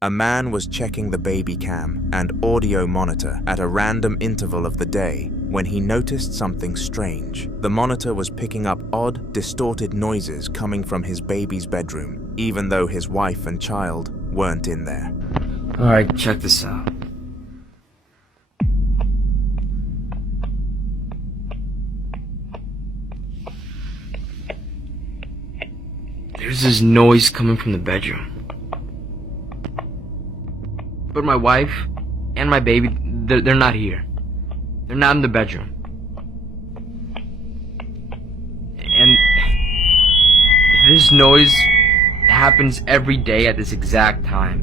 A man was checking the baby cam and audio monitor at a random interval of the day when he noticed something strange. The monitor was picking up odd, distorted noises coming from his baby's bedroom, even though his wife and child weren't in there. Alright, check this out. There's this noise coming from the bedroom. But my wife and my baby, they're not here. They're not in the bedroom. And this noise happens every day at this exact time.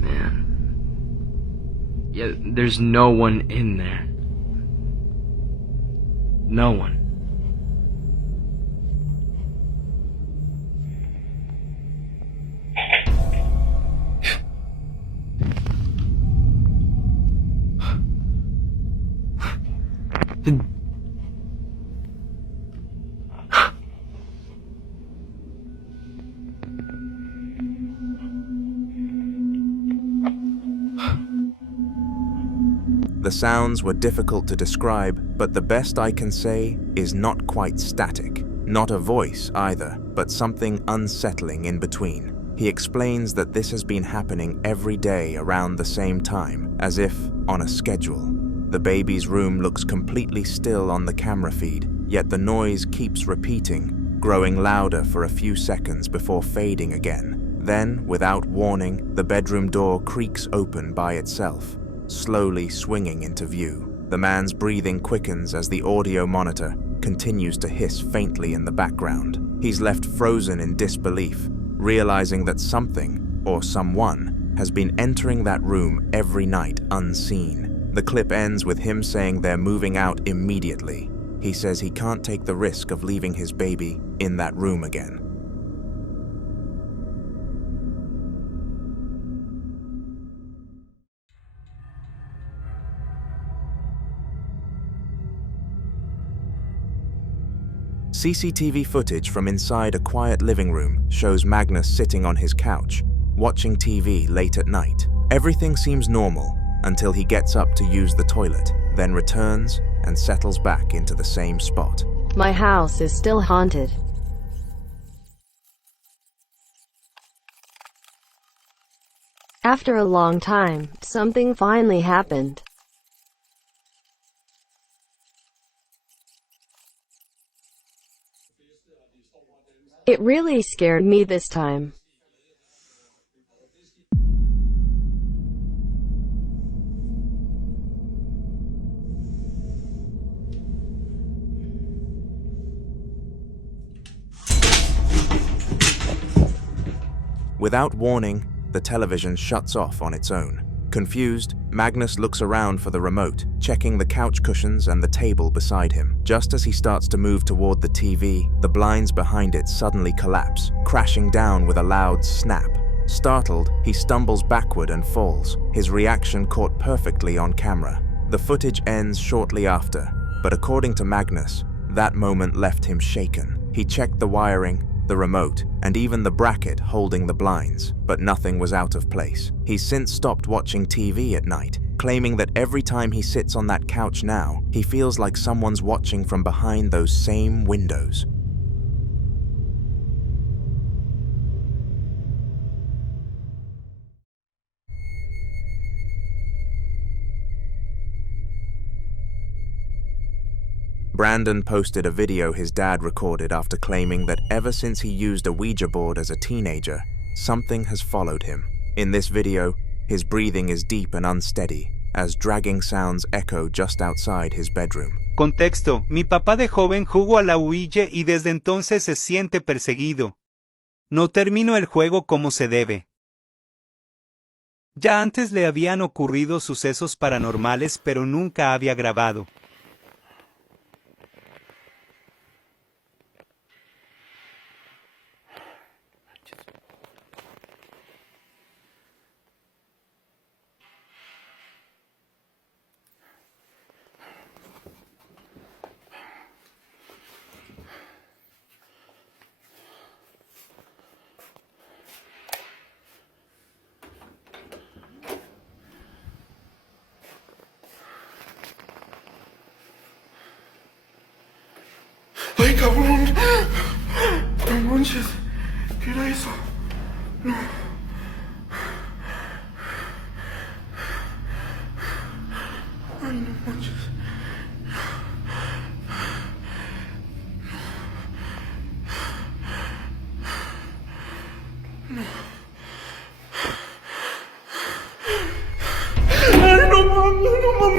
Man. Yeah, there's no one in there. No one. The sounds were difficult to describe, but the best I can say is not quite static. Not a voice either, but something unsettling in between. He explains that this has been happening every day around the same time, as if on a schedule. The baby's room looks completely still on the camera feed, yet the noise keeps repeating, growing louder for a few seconds before fading again. Then, without warning, the bedroom door creaks open by itself, slowly swinging into view. The man's breathing quickens as the audio monitor continues to hiss faintly in the background. He's left frozen in disbelief, realizing that something, or someone, has been entering that room every night unseen. The clip ends with him saying they're moving out immediately. He says he can't take the risk of leaving his baby in that room again. CCTV footage from inside a quiet living room shows Magnus sitting on his couch, watching TV late at night. Everything seems normal until he gets up to use the toilet, then returns and settles back into the same spot. My house is still haunted. After a long time, something finally happened. It really scared me this time. Without warning, the television shuts off on its own. Confused, Magnus looks around for the remote, checking the couch cushions and the table beside him. Just as he starts to move toward the TV, the blinds behind it suddenly collapse, crashing down with a loud snap. Startled, he stumbles backward and falls, his reaction caught perfectly on camera. The footage ends shortly after, but according to Magnus, that moment left him shaken. He checked the wiring, the remote, and even the bracket holding the blinds, but nothing was out of place. He's since stopped watching TV at night, claiming that every time he sits on that couch now, he feels like someone's watching from behind those same windows. Brandon posted a video his dad recorded after claiming that ever since he used a Ouija board as a teenager, something has followed him. In this video, his breathing is deep and unsteady, as dragging sounds echo just outside his bedroom. Contexto: mi papá de joven jugó a la Ouija y desde entonces se siente perseguido. No terminó el juego como se debe. Ya antes le habían ocurrido sucesos paranormales, pero nunca había grabado. manches. ¿Qué era eso? No. Ay, no manches.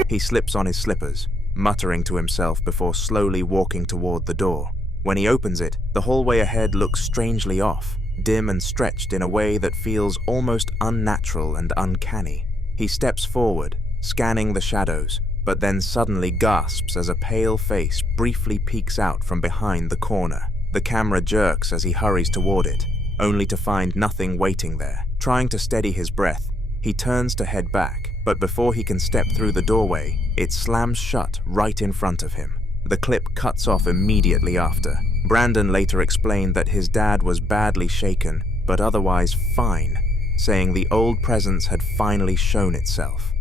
He slips on his slippers, muttering to himself before slowly walking toward the door. When he opens it, the hallway ahead looks strangely off, dim and stretched in a way that feels almost unnatural and uncanny. He steps forward, scanning the shadows, but then suddenly gasps as a pale face briefly peeks out from behind the corner. The camera jerks as he hurries toward it, only to find nothing waiting there. Trying to steady his breath, he turns to head back, but before he can step through the doorway, it slams shut right in front of him. The clip cuts off immediately after. Brandon later explained that his dad was badly shaken, but otherwise fine, saying the old presence had finally shown itself.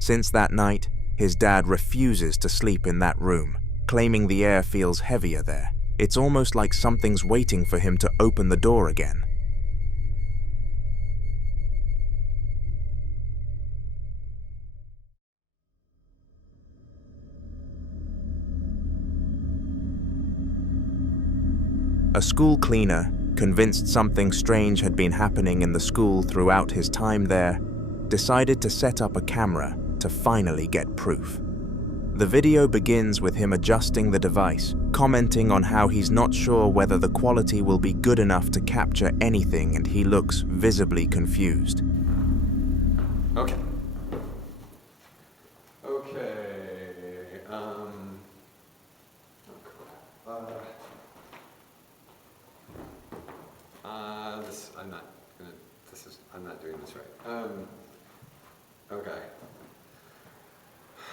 Since that night, his dad refuses to sleep in that room, claiming the air feels heavier there. It's almost like something's waiting for him to open the door again. A school cleaner, convinced something strange had been happening in the school throughout his time there, decided to set up a camera to finally get proof. The video begins with him adjusting the device, commenting on how he's not sure whether the quality will be good enough to capture anything, and he looks visibly confused. Okay. I'm not doing this right. Okay.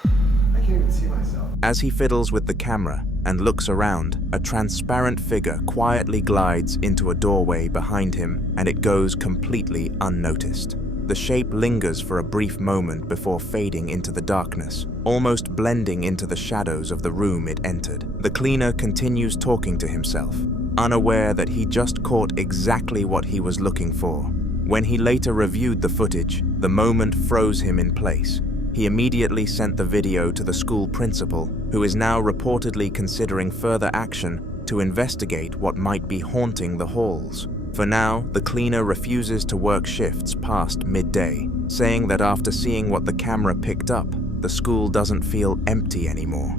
I can't even see myself. As he fiddles with the camera and looks around, a transparent figure quietly glides into a doorway behind him, and it goes completely unnoticed. The shape lingers for a brief moment before fading into the darkness, almost blending into the shadows of the room it entered. The cleaner continues talking to himself, unaware that he just caught exactly what he was looking for. When he later reviewed the footage, the moment froze him in place. He immediately sent the video to the school principal, who is now reportedly considering further action to investigate what might be haunting the halls. For now, the cleaner refuses to work shifts past midday, saying that after seeing what the camera picked up, the school doesn't feel empty anymore.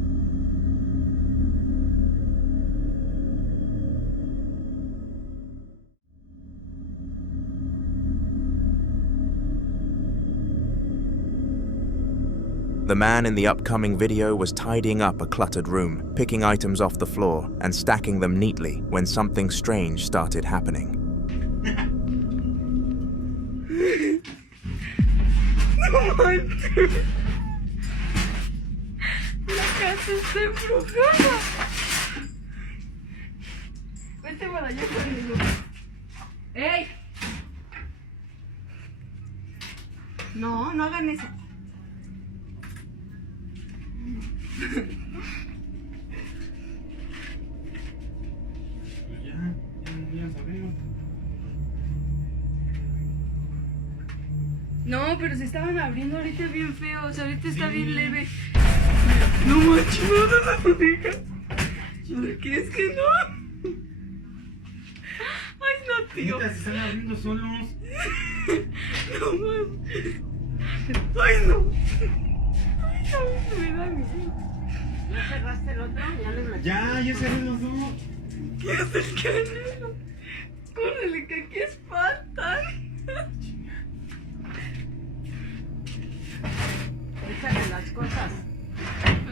The man in the upcoming video was tidying up a cluttered room, picking items off the floor and stacking them neatly when something strange started happening. No manches. La casa está embrujada. Vete para allá conmigo. ¡Ey! No, no hagan eso. No, pero se estaban abriendo ahorita bien feos, ahorita está bien leve. No manches, no lo digas. ¿Por qué es que no? Ay, no, tío. Se están abriendo solos. No manches. Ay, no. Ay, me da miedo. ¿Ya cerraste el otro? Ya cerré los dos. ¿Qué es el canelo? Córrele, que aquí espantan. Échale las cosas.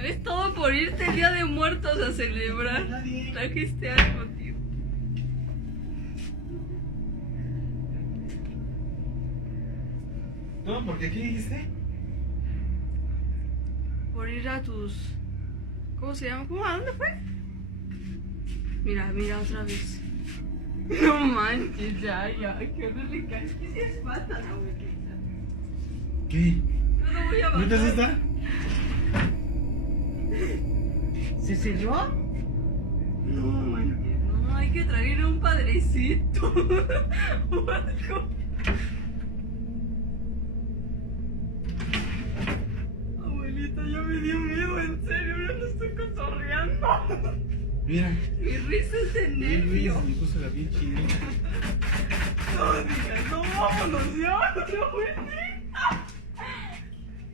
Es todo por irte el Día de Muertos a celebrar. Trajiste algo, tío. No, porque ¿qué dijiste? Por ir a tus... ¿Cómo se llama? ¿Cómo? ¿A dónde fue? Mira, mira otra vez. No manches, ya, qué horrible cae. ¿Qué si espantan, abuelita? ¿Qué? No lo voy a bajar. ¿No te asusta? ¿Se cerró? No manches, no, hay que traer a un padrecito. Abuelita, ya me dio miedo, en serio, yo no estoy cotorreando. Mira. Mi risa es de nervio. Me puso la piel chinita. No digas, no, vámonos ya, abuelita.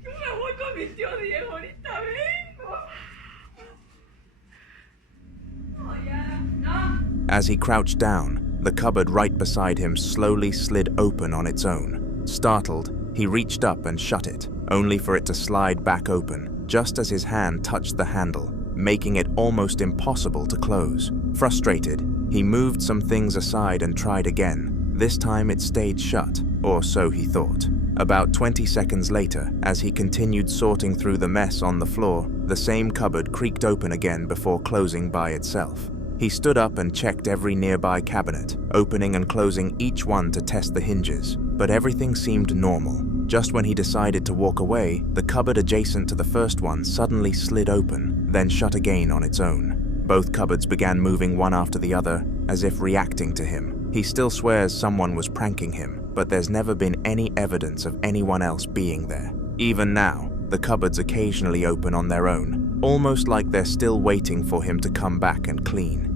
Yo me voy con mi tío Diego, ahorita vengo. No, ya, no. As he crouched down, the cupboard right beside him slowly slid open on its own. Startled, he reached up and shut it, only for it to slide back open, just as his hand touched the handle, making it almost impossible to close. Frustrated, he moved some things aside and tried again. This time it stayed shut, or so he thought. About 20 seconds later, as he continued sorting through the mess on the floor, the same cupboard creaked open again before closing by itself. He stood up and checked every nearby cabinet, opening and closing each one to test the hinges, but everything seemed normal. Just when he decided to walk away, the cupboard adjacent to the first one suddenly slid open, then shut again on its own. Both cupboards began moving one after the other, as if reacting to him. He still swears someone was pranking him, but there's never been any evidence of anyone else being there. Even now, the cupboards occasionally open on their own, almost like they're still waiting for him to come back and clean.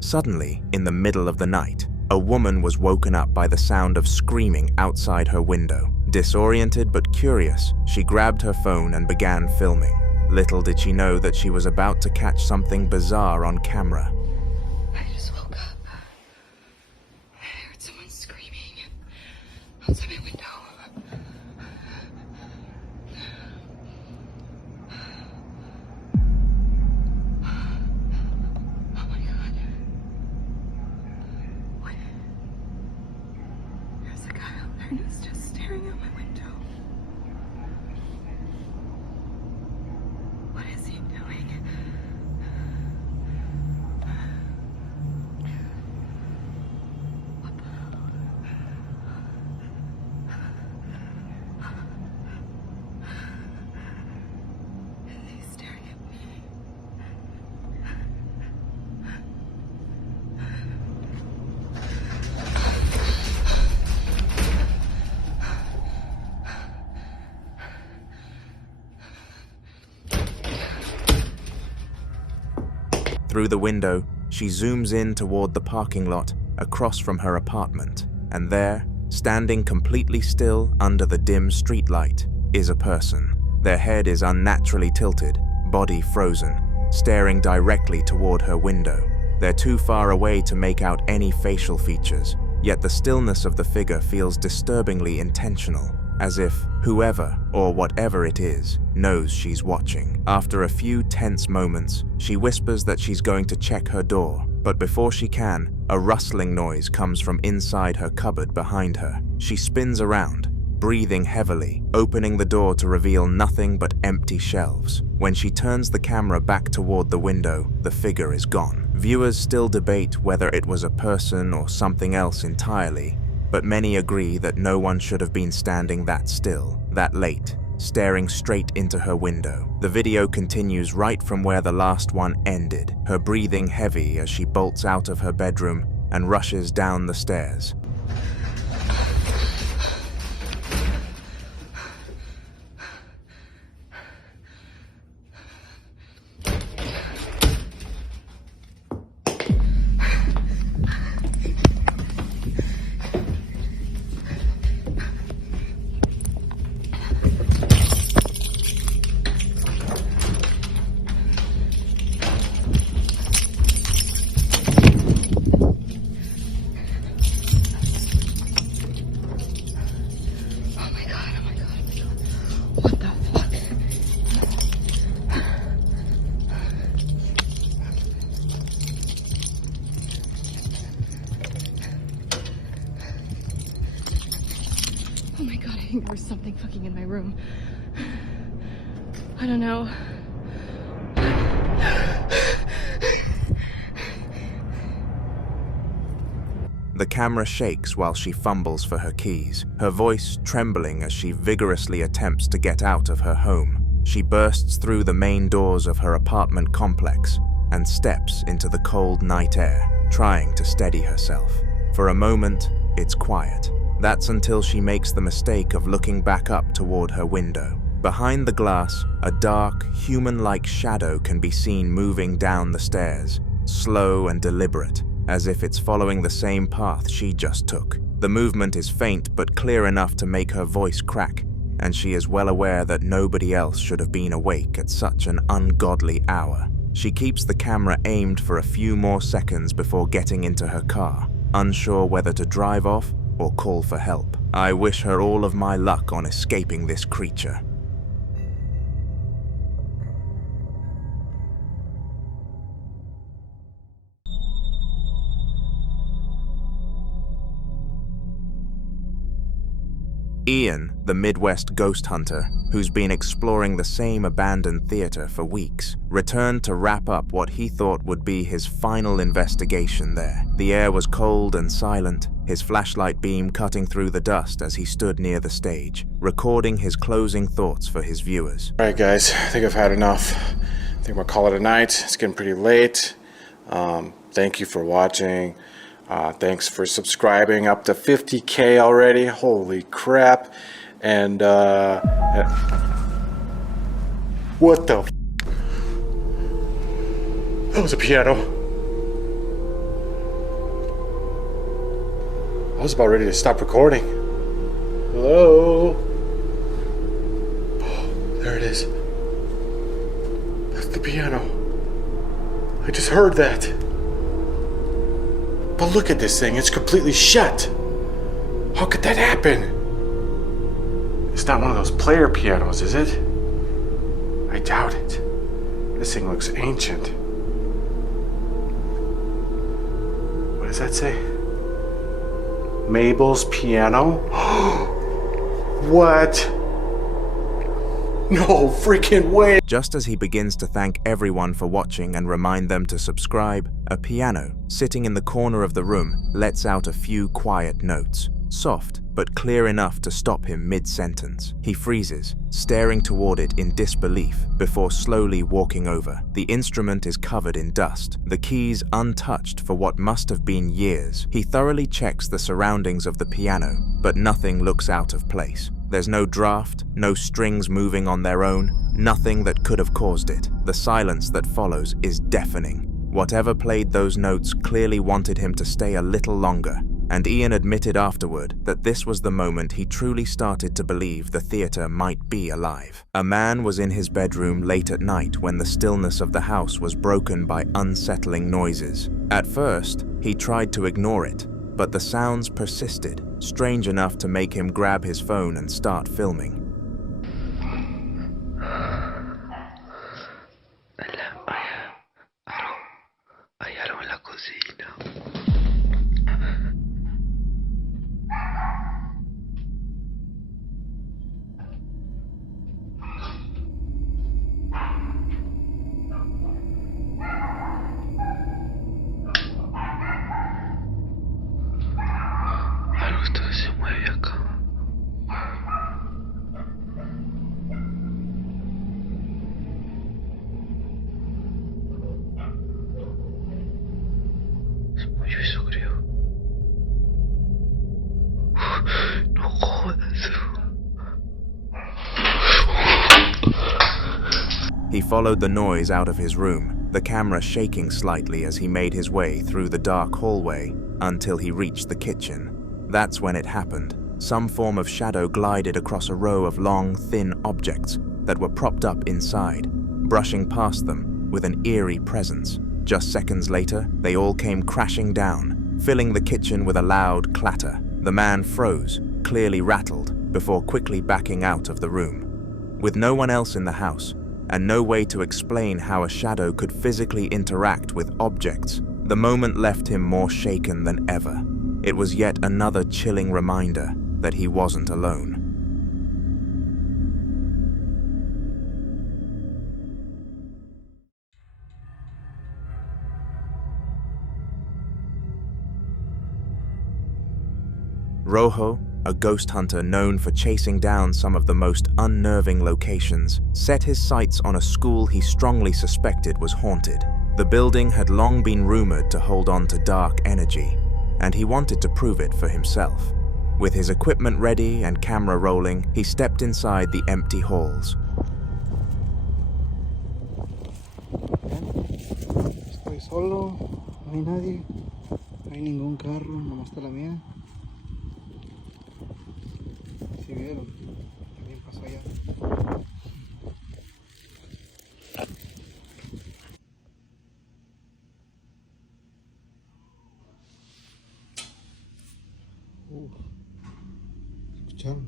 Suddenly, in the middle of the night, a woman was woken up by the sound of screaming outside her window. Disoriented but curious, she grabbed her phone and began filming. Little did she know that she was about to catch something bizarre on camera. I just woke up. I heard someone screaming outside my window. Oh my God. What? There's a guy out there and he's just staring out my window. What is he doing? What the hell? Is he staring at me? Through the window, she zooms in toward the parking lot across from her apartment, and there, standing completely still under the dim streetlight, is a person. Their head is unnaturally tilted, body frozen, staring directly toward her window. They're too far away to make out any facial features, yet the stillness of the figure feels disturbingly intentional, as if whoever, or whatever it is, knows she's watching. After a few tense moments, she whispers that she's going to check her door, but before she can, a rustling noise comes from inside her cupboard behind her. She spins around, breathing heavily, opening the door to reveal nothing but empty shelves. When she turns the camera back toward the window, the figure is gone. Viewers still debate whether it was a person or something else entirely, but many agree that no one should have been standing that still, that late, staring straight into her window. The video continues right from where the last one ended, her breathing heavy as she bolts out of her bedroom and rushes down the stairs. Oh my God, I think there was something fucking in my room. I don't know. The camera shakes while she fumbles for her keys, her voice trembling as she vigorously attempts to get out of her home. She bursts through the main doors of her apartment complex and steps into the cold night air, trying to steady herself. For a moment, it's quiet. That's until she makes the mistake of looking back up toward her window. Behind the glass, a dark, human-like shadow can be seen moving down the stairs, slow and deliberate, as if it's following the same path she just took. The movement is faint but clear enough to make her voice crack, and she is well aware that nobody else should have been awake at such an ungodly hour. She keeps the camera aimed for a few more seconds before getting into her car, unsure whether to drive off or call for help. I wish her all of my luck on escaping this creature. Ian, the Midwest ghost hunter, who's been exploring the same abandoned theater for weeks, returned to wrap up what he thought would be his final investigation there. The air was cold and silent, his flashlight beam cutting through the dust as he stood near the stage, recording his closing thoughts for his viewers. Alright guys, I think I've had enough. I think I'm gonna call it a night. It's getting pretty late. Thank you for watching. Thanks for subscribing, up to 50K already. Holy crap. And what the f? That was a piano. I was about ready to stop recording. Hello? Oh, there it is. That's the piano. I just heard that. But look at this thing, it's completely shut. How could that happen? It's not one of those player pianos, is it? I doubt it. This thing looks ancient. What does that say? Mabel's piano? What? No freaking way! Just as he begins to thank everyone for watching and remind them to subscribe, a piano, sitting in the corner of the room, lets out a few quiet notes, soft but clear enough to stop him mid-sentence. He freezes, staring toward it in disbelief, before slowly walking over. The instrument is covered in dust, the keys untouched for what must have been years. He thoroughly checks the surroundings of the piano, but nothing looks out of place. There's no draft, no strings moving on their own, nothing that could have caused it. The silence that follows is deafening. Whatever played those notes clearly wanted him to stay a little longer, and Ian admitted afterward that this was the moment he truly started to believe the theater might be alive. A man was in his bedroom late at night when the stillness of the house was broken by unsettling noises. At first, he tried to ignore it, but the sounds persisted, strange enough to make him grab his phone and start filming. Hay algo en la cocina. Algo se mueve acá. Eso creo. No jodas. He followed the noise out of his room, the camera shaking slightly as he made his way through the dark hallway until he reached the kitchen. That's when it happened. Some form of shadow glided across a row of long, thin objects that were propped up inside, brushing past them with an eerie presence. Just seconds later, they all came crashing down, filling the kitchen with a loud clatter. The man froze, clearly rattled, before quickly backing out of the room. With no one else in the house, and no way to explain how a shadow could physically interact with objects, the moment left him more shaken than ever. It was yet another chilling reminder that he wasn't alone. Rojo, a ghost hunter known for chasing down some of the most unnerving locations, set his sights on a school he strongly suspected was haunted. The building had long been rumored to hold on to dark energy, and he wanted to prove it for himself. With his equipment ready and camera rolling, he stepped inside the empty halls. Estoy solo, no hay nadie, no hay ningún carro, nomás está la mía. Si vieron, alguien pasó allá. ¿Escucharon?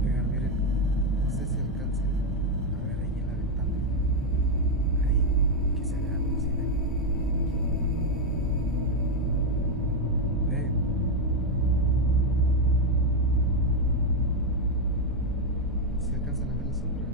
Oigan, miren, no sé si alcancen a ver ahí en la ventana. Ahí, que se vea algo, ¿sí ven? Ven. ¿Sí alcanzan a ver la sombra?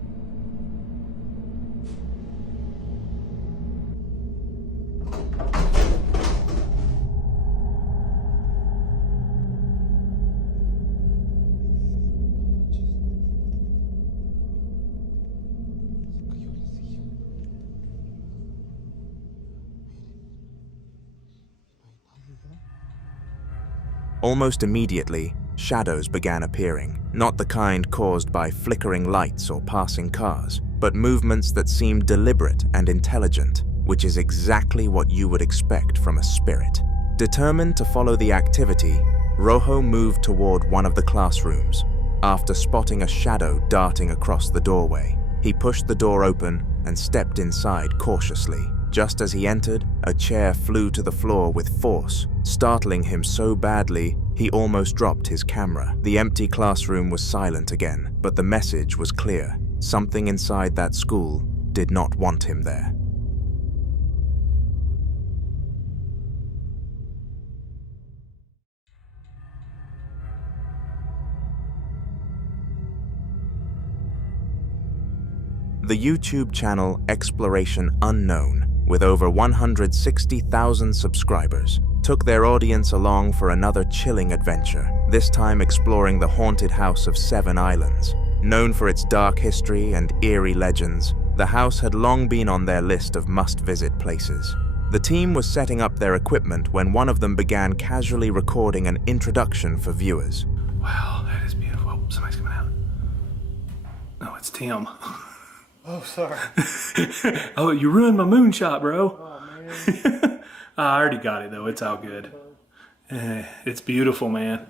Almost immediately, shadows began appearing, not the kind caused by flickering lights or passing cars, but movements that seemed deliberate and intelligent, which is exactly what you would expect from a spirit. Determined to follow the activity, Rojo moved toward one of the classrooms. After spotting a shadow darting across the doorway, he pushed the door open and stepped inside cautiously. Just as he entered, a chair flew to the floor with force, startling him so badly he almost dropped his camera. The empty classroom was silent again, but the message was clear. Something inside that school did not want him there. The YouTube channel Exploration Unknown, with over 160,000 subscribers, took their audience along for another chilling adventure, this time exploring the haunted house of 7 Islands. Known for its dark history and eerie legends, the house had long been on their list of must-visit places. The team was setting up their equipment when one of them began casually recording an introduction for viewers. Wow, that is beautiful. Oh, somebody's coming out. No, it's Tim. Oh, sorry. Oh, you ruined my moonshot, bro. Oh, man. I already got it, though. It's all good. It's beautiful, man.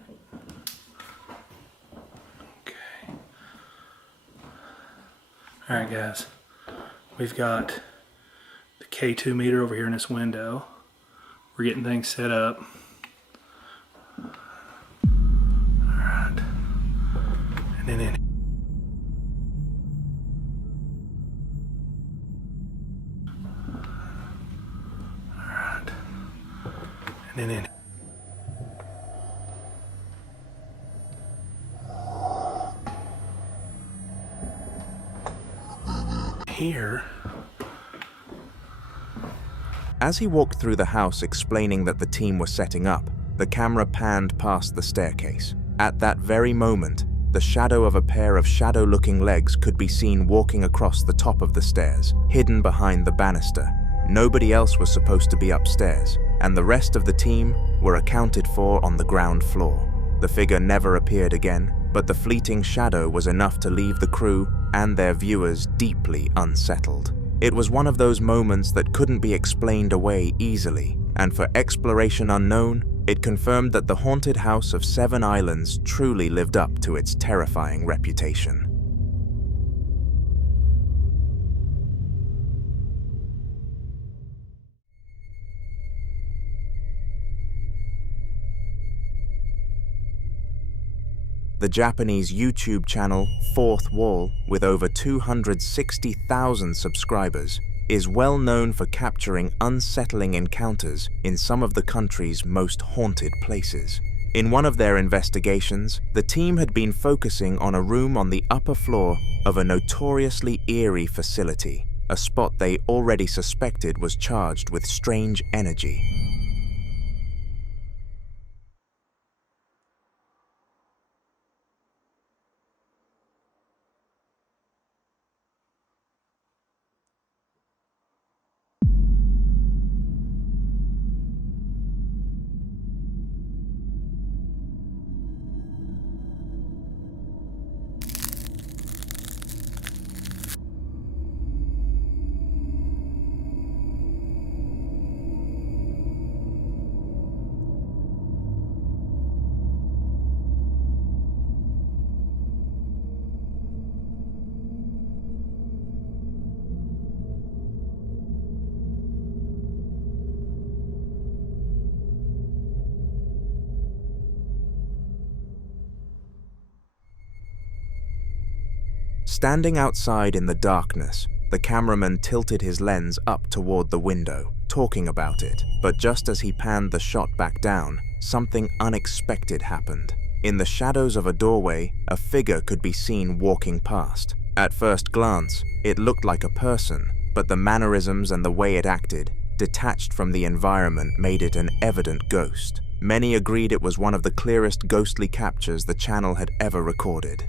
Okay. All right, guys. We've got the K2 meter over here in this window. We're getting things set up. All right. And then in and then here. As he walked through the house explaining that the team was setting up, the camera panned past the staircase. At that very moment, the shadow of a pair of shadow-looking legs could be seen walking across the top of the stairs, hidden behind the banister. Nobody else was supposed to be upstairs, and the rest of the team were accounted for on the ground floor. The figure never appeared again, but the fleeting shadow was enough to leave the crew and their viewers deeply unsettled. It was one of those moments that couldn't be explained away easily, and for Exploration Unknown, it confirmed that the haunted house of 7 Islands truly lived up to its terrifying reputation. The Japanese YouTube channel Fourth Wall, with over 260,000 subscribers, is well known for capturing unsettling encounters in some of the country's most haunted places. In one of their investigations, the team had been focusing on a room on the upper floor of a notoriously eerie facility, a spot they already suspected was charged with strange energy. Standing outside in the darkness, the cameraman tilted his lens up toward the window, talking about it. But just as he panned the shot back down, something unexpected happened. In the shadows of a doorway, a figure could be seen walking past. At first glance, it looked like a person, but the mannerisms and the way it acted, detached from the environment, made it an evident ghost. Many agreed it was one of the clearest ghostly captures the channel had ever recorded.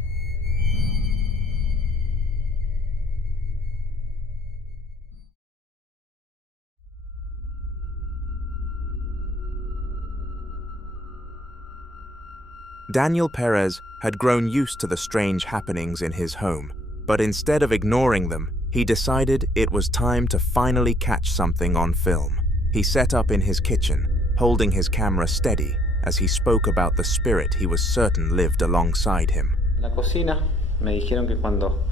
Daniel Perez had grown used to the strange happenings in his home, but instead of ignoring them, he decided it was time to finally catch something on film. He set up in his kitchen, holding his camera steady as he spoke about the spirit he was certain lived alongside him. En la cocina me dijeron que cuando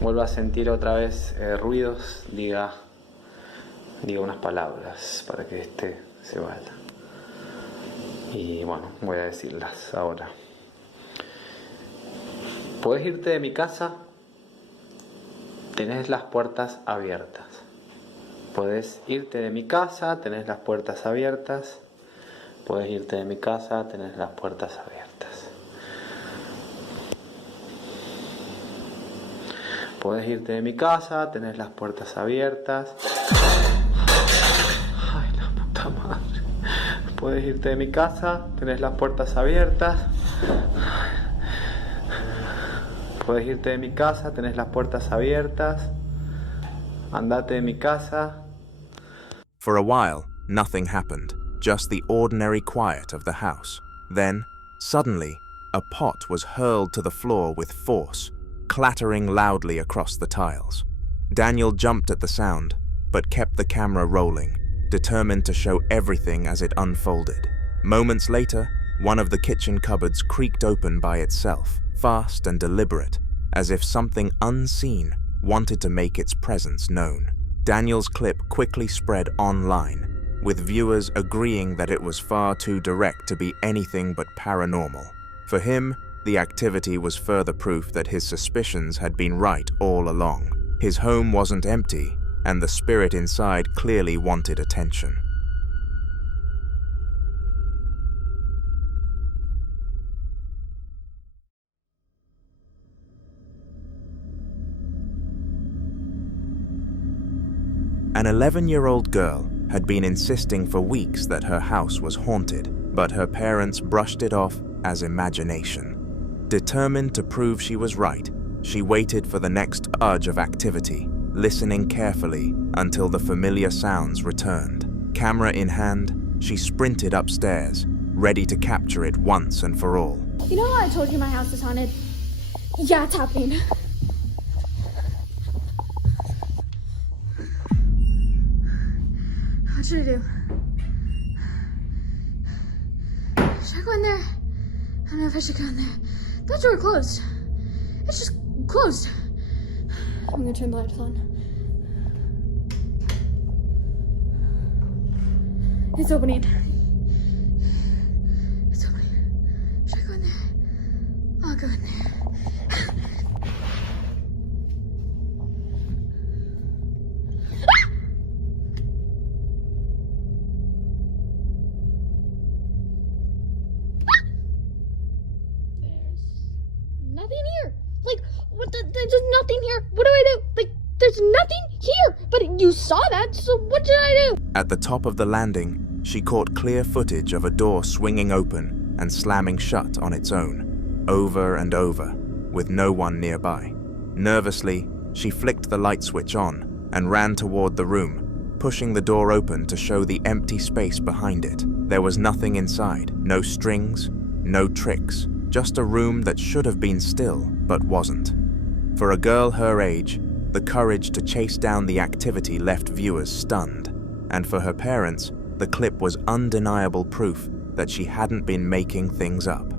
vuelva a sentir otra vez ruidos, diga unas palabras para que se vaya. Y bueno, voy a decirlas ahora. Puedes irte de mi casa, tenés las puertas abiertas. Puedes irte de mi casa, tenés las puertas abiertas. Puedes irte de mi casa, tenés las puertas abiertas. Puedes irte de mi casa, tenés las puertas abiertas. Ay, la puta madre. Puedes irte de mi casa, tenés las puertas abiertas. Puedes irte de mi casa, tenés las puertas abiertas. Andate de mi casa. For a while, nothing happened, just the ordinary quiet of the house. Then, suddenly, a pot was hurled to the floor with force, clattering loudly across the tiles. Daniel jumped at the sound, but kept the camera rolling, determined to show everything as it unfolded. Moments later, one of the kitchen cupboards creaked open by itself, fast and deliberate, as if something unseen wanted to make its presence known. Daniel's clip quickly spread online, with viewers agreeing that it was far too direct to be anything but paranormal. For him, the activity was further proof that his suspicions had been right all along. His home wasn't empty, and the spirit inside clearly wanted attention. An 11-year-old girl had been insisting for weeks that her house was haunted, but her parents brushed it off as imagination. Determined to prove she was right, she waited for the next urge of activity, listening carefully until the familiar sounds returned. Camera in hand, she sprinted upstairs, ready to capture it once and for all. You know how I told you my house is haunted? Yeah, it's happening. What should I do? Should I go in there? I don't know if I should go in there. That door closed. It's just closed. I'm gonna turn the lights on. It's opening. It's opening. Should I go in there? I'll go in there. Nothing here. Like, what? There's nothing here. What do I do? Like, there's nothing here. But you saw that, so what did I do? At the top of the landing, she caught clear footage of a door swinging open and slamming shut on its own, over and over, with no one nearby. Nervously, she flicked the light switch on and ran toward the room, pushing the door open to show the empty space behind it. There was nothing inside, no strings, no tricks, just a room that should have been still, but wasn't. For a girl her age, the courage to chase down the activity left viewers stunned, and for her parents, the clip was undeniable proof that she hadn't been making things up.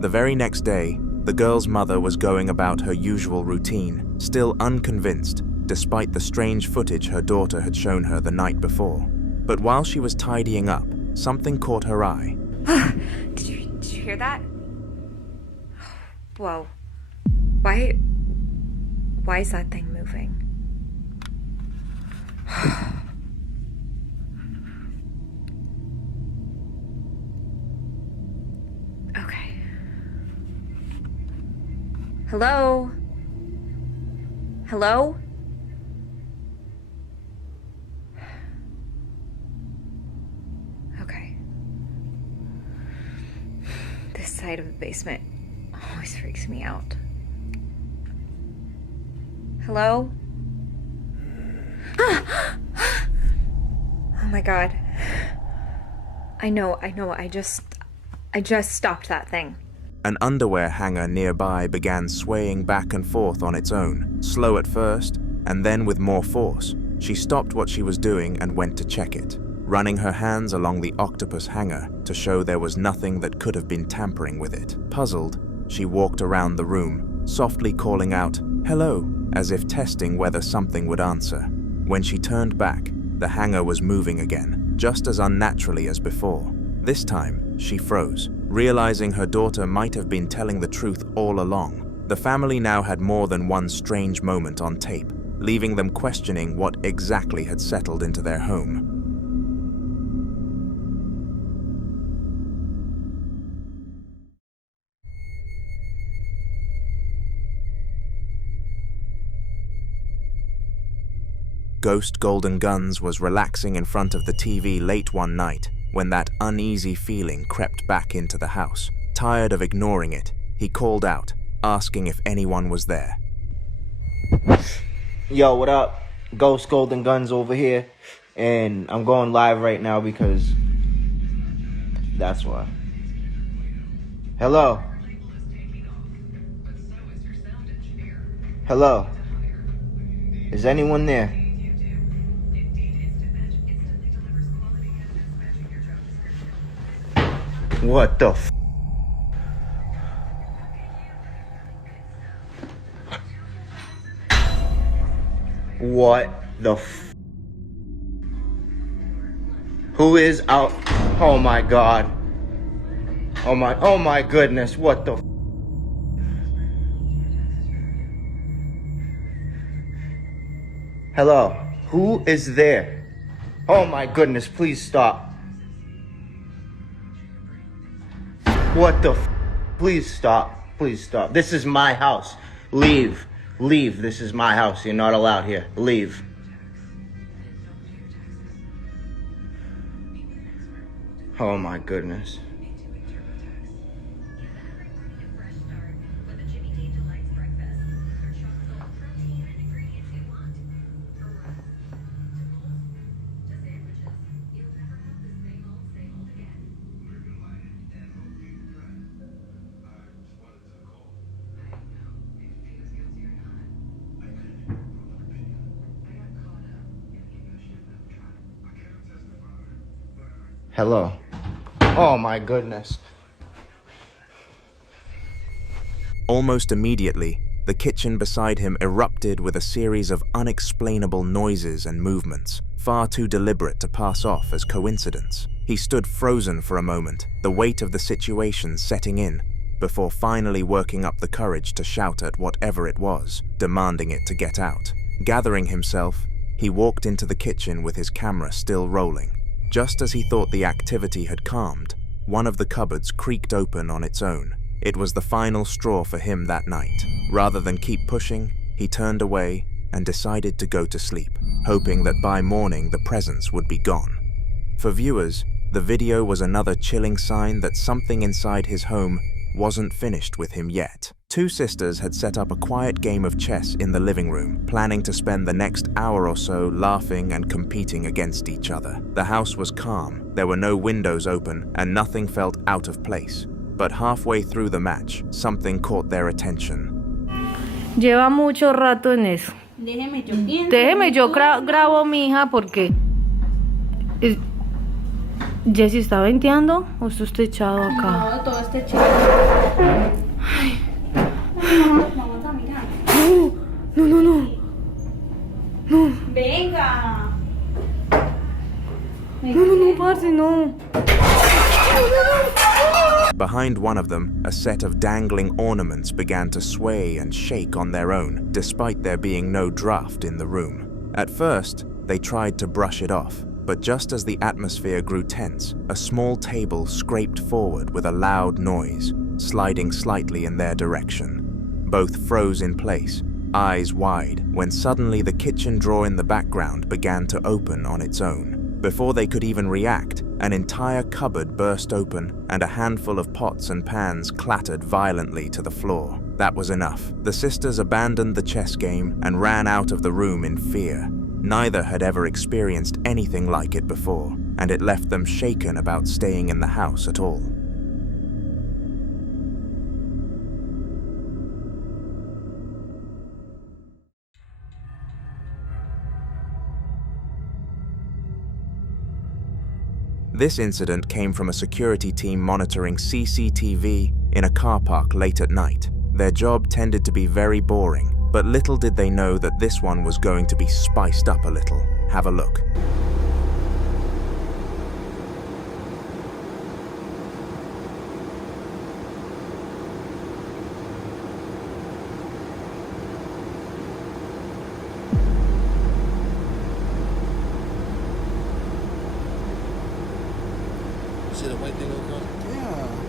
The very next day, the girl's mother was going about her usual routine, still unconvinced, despite the strange footage her daughter had shown her the night before. But while she was tidying up, something caught her eye. Did you hear that? Whoa. Why Why is that thing moving? Okay. Hello? Hello? Okay. This side of the basement always freaks me out. Hello? Oh my god. I know, I just stopped that thing. An underwear hanger nearby began swaying back and forth on its own, slow at first, and then with more force. She stopped what she was doing and went to check it, running her hands along the octopus hanger to show there was nothing that could have been tampering with it. Puzzled, she walked around the room, softly calling out, "Hello," as if testing whether something would answer. When she turned back, the hanger was moving again, just as unnaturally as before. This time, she froze, realizing her daughter might have been telling the truth all along. The family now had more than one strange moment on tape, leaving them questioning what exactly had settled into their home. Ghost Golden Guns was relaxing in front of the TV late one night when that uneasy feeling crept back into the house. Tired of ignoring it, he called out, asking if anyone was there. Yo, what up? Ghost Golden Guns over here, and I'm going live right now because that's why. Hello? Hello? Is anyone there? What the f? What the f? Who is out? Oh my god. Oh my goodness, what the f? Hello? Who is there? Oh my goodness, please stop. What the f? Please stop. Please stop. This is my house. Leave. Leave. This is my house. You're not allowed here. Leave. Oh my goodness. Hello. Oh my goodness. Almost immediately, the kitchen beside him erupted with a series of unexplainable noises and movements, far too deliberate to pass off as coincidence. He stood frozen for a moment, the weight of the situation setting in, before finally working up the courage to shout at whatever it was, demanding it to get out. Gathering himself, he walked into the kitchen with his camera still rolling. Just as he thought the activity had calmed, one of the cupboards creaked open on its own. It was the final straw for him that night. Rather than keep pushing, he turned away and decided to go to sleep, hoping that by morning the presence would be gone. For viewers, the video was another chilling sign that something inside his home wasn't finished with him yet. Two sisters had set up a quiet game of chess in the living room, planning to spend the next hour or so laughing and competing against each other. The house was calm, there were no windows open, and nothing felt out of place. But halfway through the match, something caught their attention. Lleva mucho rato en eso. Déjeme, yo pienso. Déjeme, yo grabo mi hija porque... ¿Jessy está venteando o esto está echado acá? No, todo está echado. Ay. Vamos a mirar. No. Venga. No, parce, no. Behind one of them, a set of dangling ornaments began to sway and shake on their own, despite there being no draft in the room. At first, they tried to brush it off, but just as the atmosphere grew tense, a small table scraped forward with a loud noise, sliding slightly in their direction. Both froze in place, eyes wide, when suddenly the kitchen drawer in the background began to open on its own. Before they could even react, an entire cupboard burst open and a handful of pots and pans clattered violently to the floor. That was enough. The sisters abandoned the chess game and ran out of the room in fear. Neither had ever experienced anything like it before, and it left them shaken about staying in the house at all. This incident came from a security team monitoring CCTV in a car park late at night. Their job tended to be very boring, but little did they know that this one was going to be spiced up a little. Have a look. See the white thing over there? Yeah.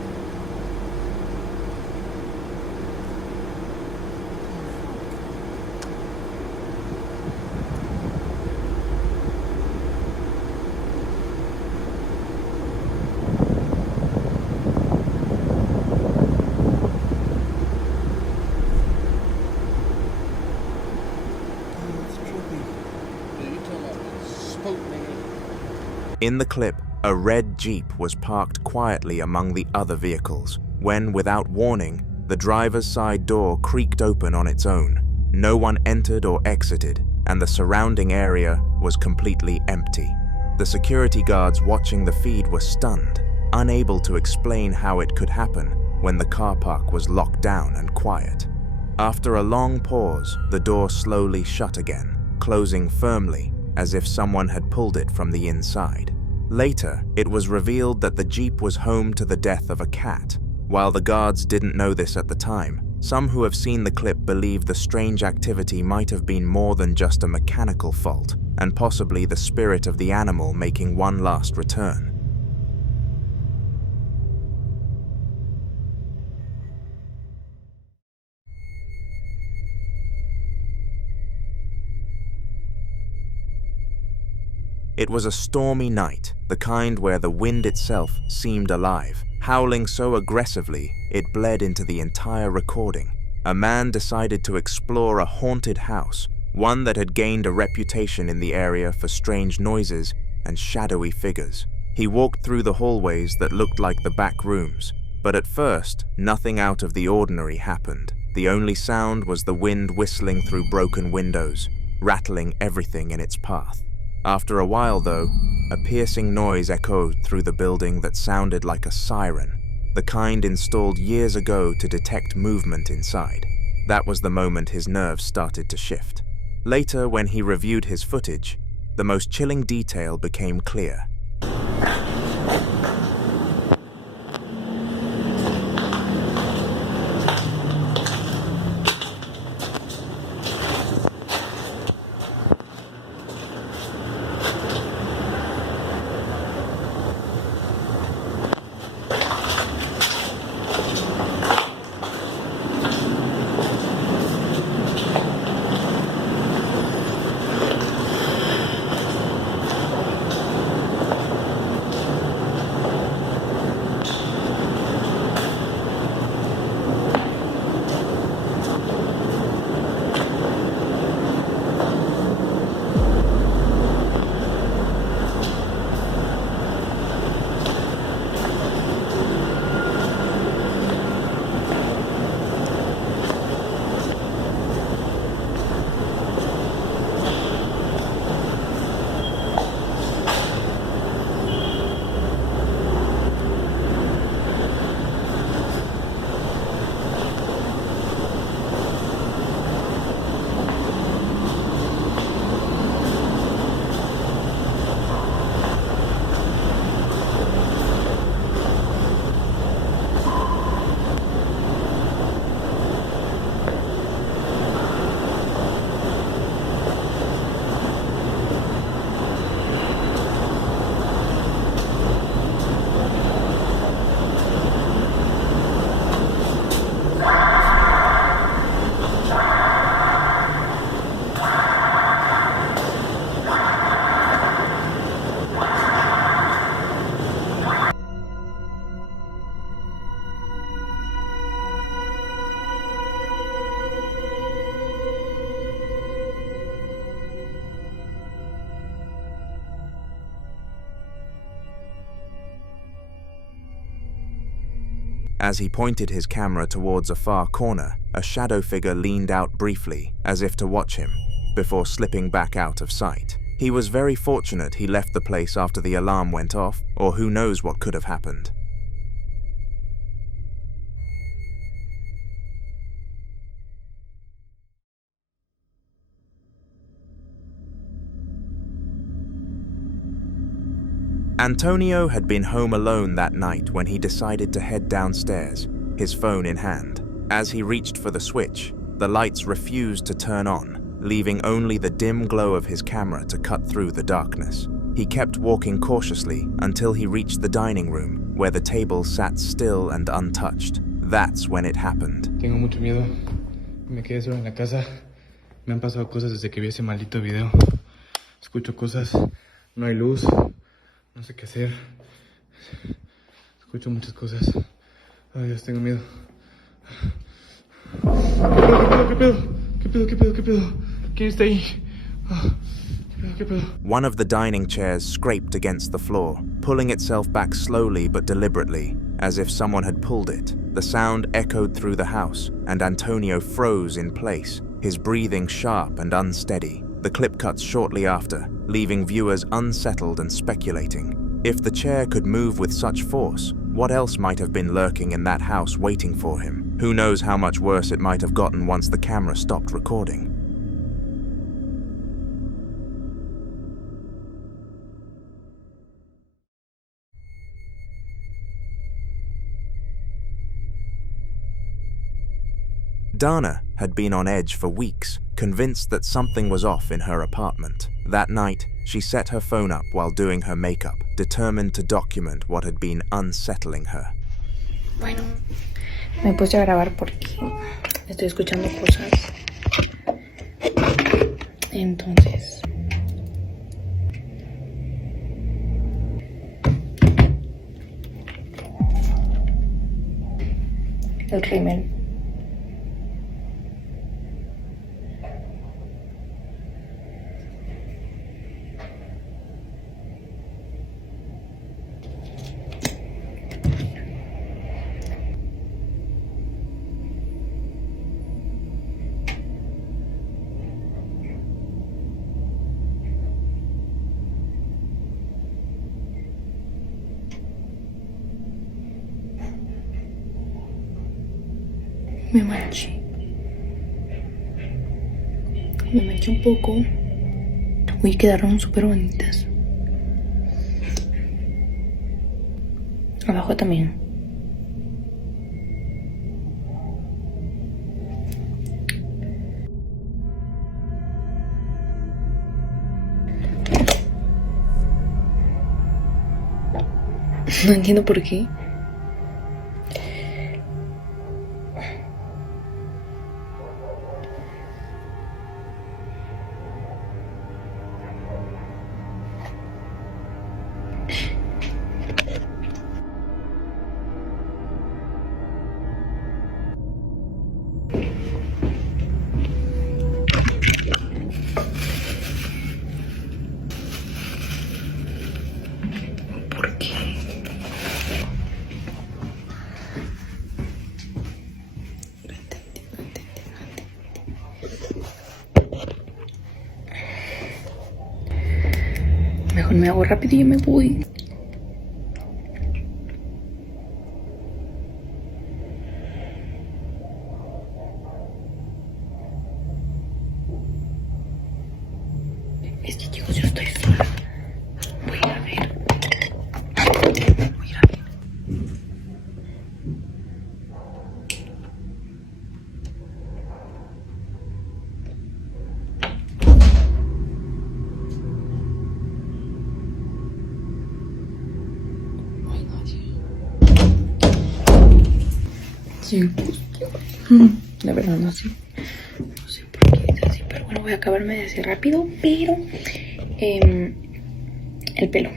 In the clip, a red Jeep was parked quietly among the other vehicles when, without warning, the driver's side door creaked open on its own. No one entered or exited, and the surrounding area was completely empty. The security guards watching the feed were stunned, unable to explain how it could happen when the car park was locked down and quiet. After a long pause, the door slowly shut again, closing firmly as if someone had pulled it from the inside. Later, it was revealed that the Jeep was home to the death of a cat. While the guards didn't know this at the time, some who have seen the clip believe the strange activity might have been more than just a mechanical fault, and possibly the spirit of the animal making one last return. It was a stormy night, the kind where the wind itself seemed alive, howling so aggressively it bled into the entire recording. A man decided to explore a haunted house, one that had gained a reputation in the area for strange noises and shadowy figures. He walked through the hallways that looked like the back rooms, but at first, nothing out of the ordinary happened. The only sound was the wind whistling through broken windows, rattling everything in its path. After a while, though, a piercing noise echoed through the building that sounded like a siren, the kind installed years ago to detect movement inside. That was the moment his nerves started to shift. Later, when he reviewed his footage, the most chilling detail became clear. As he pointed his camera towards a far corner, a shadow figure leaned out briefly, as if to watch him, before slipping back out of sight. He was very fortunate he left the place after the alarm went off, or who knows what could have happened. Antonio had been home alone that night when he decided to head downstairs, his phone in hand. As he reached for the switch, the lights refused to turn on, leaving only the dim glow of his camera to cut through the darkness. He kept walking cautiously until he reached the dining room, where the table sat still and untouched. That's when it happened. Tengo mucho miedo. Me quedé solo en la casa. Me han pasado cosas desde que vi ese maldito video. Escucho cosas. No hay luz. No sé qué hacer. Escucho muchas cosas. Ay, Dios, tengo miedo. ¿Qué pedo? ¿Qué pedo? ¿Qué pedo? ¿Qué pedo? ¿Quién está ahí? ¿Qué pedo? One of the dining chairs scraped against the floor, pulling itself back slowly but deliberately, as if someone had pulled it. The sound echoed through the house, and Antonio froze in place, his breathing sharp and unsteady. The clip cuts shortly after, leaving viewers unsettled and speculating. If the chair could move with such force, what else might have been lurking in that house waiting for him? Who knows how much worse it might have gotten once the camera stopped recording. Dana had been on edge for weeks, convinced that something was off in her apartment. That night, she set her phone up while doing her makeup, determined to document what had been unsettling her. Bueno, me puse a grabar porque estoy escuchando cosas. Entonces... el rímel. Me manché un poco. Uy, quedaron súper bonitas. Abajo también. No entiendo por qué. Mejor me hago rápido y yo me voy. Es que chicos, yo estoy sola. Voy a ir a ver. Voy a ir a ver. Sí, pues, la verdad no sé por qué es así, pero bueno, voy a acabarme de hacer rápido, pero el pelo.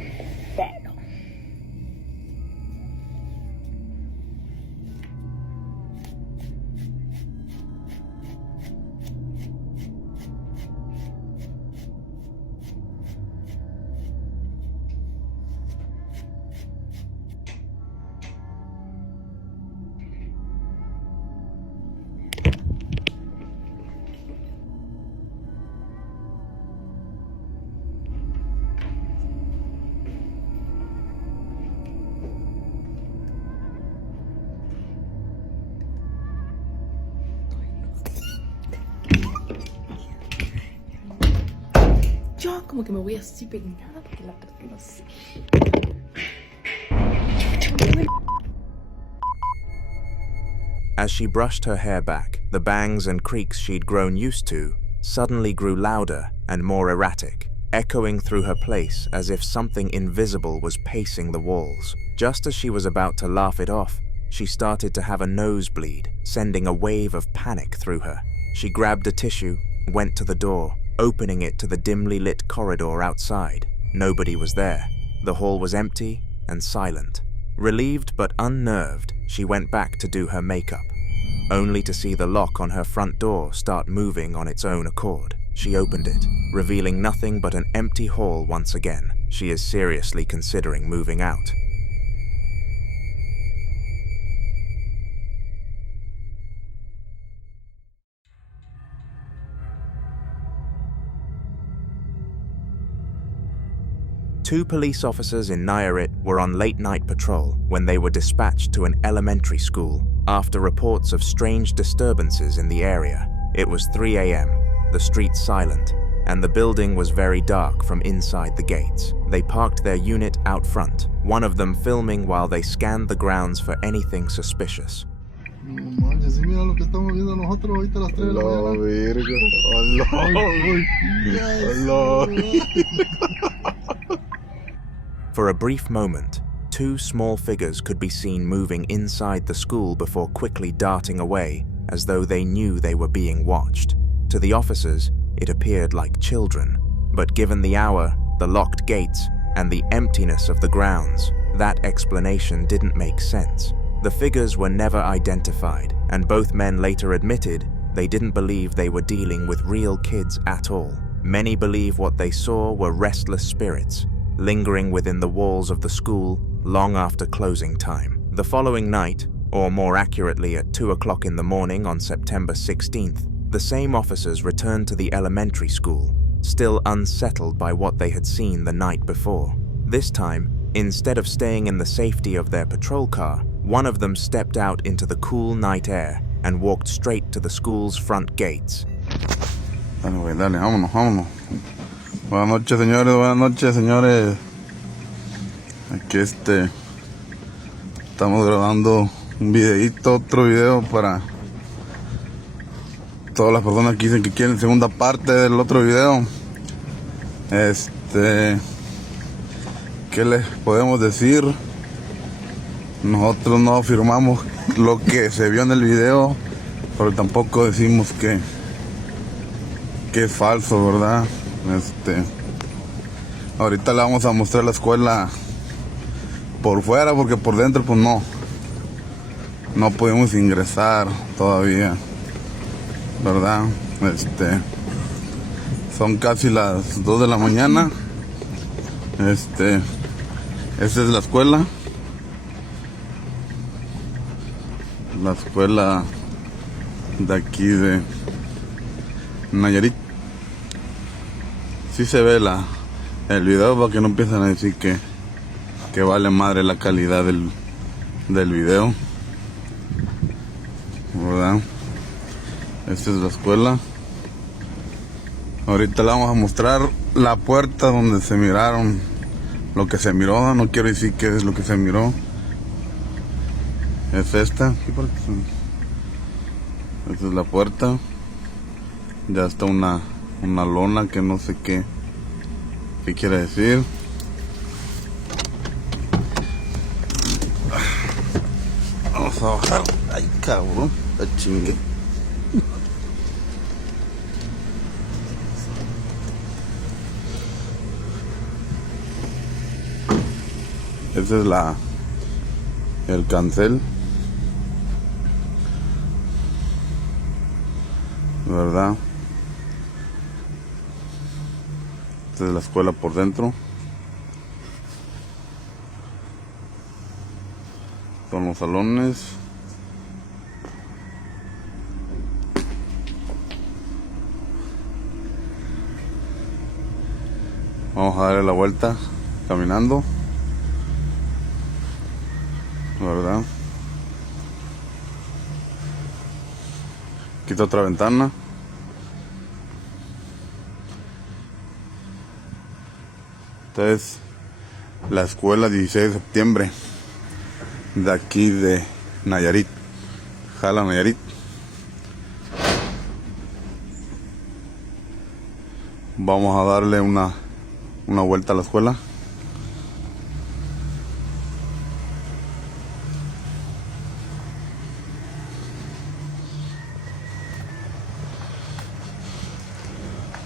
como que me voy así peinada porque la persona así. As she brushed her hair back, the bangs and creaks she'd grown used to suddenly grew louder and more erratic, echoing through her place as if something invisible was pacing the walls. Just as she was about to laugh it off, she started to have a nosebleed, sending a wave of panic through her. She grabbed a tissue, went to the door, opening it to the dimly lit corridor outside. Nobody was there. The hall was empty and silent. Relieved but unnerved, she went back to do her makeup, only to see the lock on her front door start moving on its own accord. She opened it, revealing nothing but an empty hall once again. She is seriously considering moving out. Two police officers in Nayarit were on late-night patrol when they were dispatched to an elementary school after reports of strange disturbances in the area. It was 3 a.m., the streets silent, and the building was very dark from inside the gates. They parked their unit out front, one of them filming while they scanned the grounds for anything suspicious. For a brief moment, two small figures could be seen moving inside the school before quickly darting away, as though they knew they were being watched. To the officers, it appeared like children, but given the hour, the locked gates, and the emptiness of the grounds, that explanation didn't make sense. The figures were never identified, and both men later admitted they didn't believe they were dealing with real kids at all. Many believe what they saw were restless spirits, lingering within the walls of the school long after closing time. The following night, or more accurately at 2 o'clock in the morning on September 16th, the same officers returned to the elementary school, still unsettled by what they had seen the night before. This time, instead of staying in the safety of their patrol car, one of them stepped out into the cool night air and walked straight to the school's front gates. Dale, güey, dale, vámonos, vámonos. Buenas noches, señores, buenas noches, señores. Aquí estamos grabando un videíto, otro video para todas las personas que dicen que quieren segunda parte del otro video. ¿Qué les podemos decir? Nosotros no afirmamos lo que se vio en el video, pero tampoco decimos que es falso, ¿verdad? Ahorita le vamos a mostrar la escuela por fuera, porque por dentro pues no podemos ingresar todavía, ¿verdad? Son casi las 2 de la mañana. Esta es la escuela de aquí de Nayarit. Sí se ve el video, para que no empiecen a decir que vale madre la calidad del video, ¿verdad? Esta es la escuela. Ahorita le vamos a mostrar la puerta donde se miraron lo que se miró. No quiero decir qué es lo que se miró. Es esta. Esta es la puerta. Ya está una lona que no sé qué quiere decir. Vamos a bajar. Ay, cabrón, la chingue. Ese es el cancel, ¿verdad? Esta es la escuela por dentro. Son los salones. Vamos a darle la vuelta caminando, ¿verdad? Aquí está otra ventana. Esta es la escuela 16 de septiembre de aquí de Nayarit, Jala, Nayarit. Vamos a darle una vuelta a la escuela.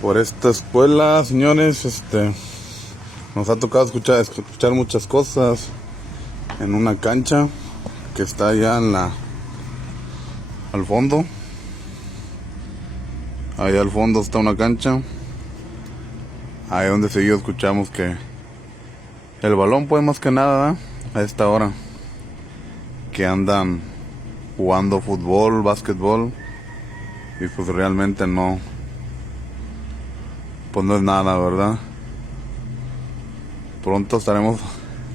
Por esta escuela, señores, nos ha tocado escuchar muchas cosas en una cancha que está allá al fondo. Allá al fondo está una cancha. Ahí donde seguido escuchamos que el balón, pues más que nada, a esta hora, que andan jugando fútbol, básquetbol, y pues realmente no, pues no es nada, ¿verdad? Pronto estaremos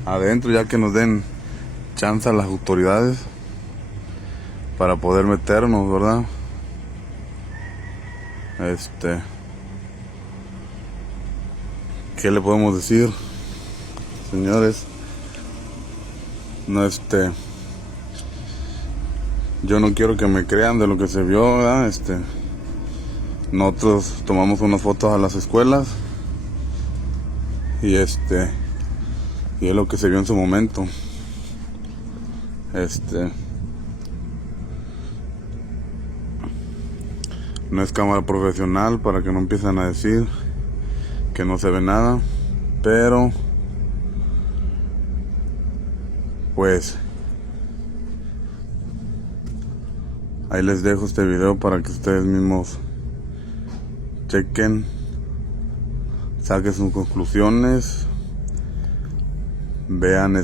adentro ya que nos den chance a las autoridades para poder meternos, ¿verdad? ¿Qué le podemos decir, señores? No, yo no quiero que me crean de lo que se vio, ¿verdad? Nosotros tomamos unas fotos a las escuelas y es lo que se vio en su momento. No es cámara profesional para que no empiecen a decir que no se ve nada, pero pues ahí les dejo este video para que ustedes mismos chequen, saquen sus conclusiones, vean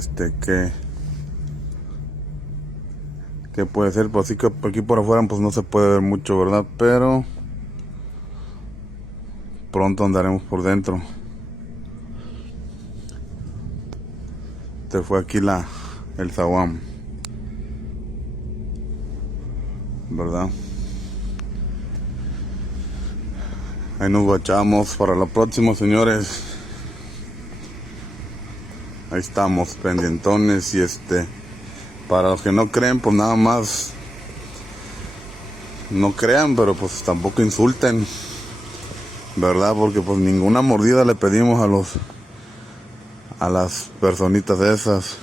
qué puede ser. Pues así que aquí por afuera pues no se puede ver mucho, ¿verdad? Pero pronto andaremos por dentro. Fue aquí el zaguán, ¿verdad? Ahí nos guachamos para la próxima, señores. Ahí estamos, pendientones. Y para los que no creen, pues nada más no crean, pero pues tampoco insulten, ¿verdad? Porque pues ninguna mordida le pedimos a las personitas esas.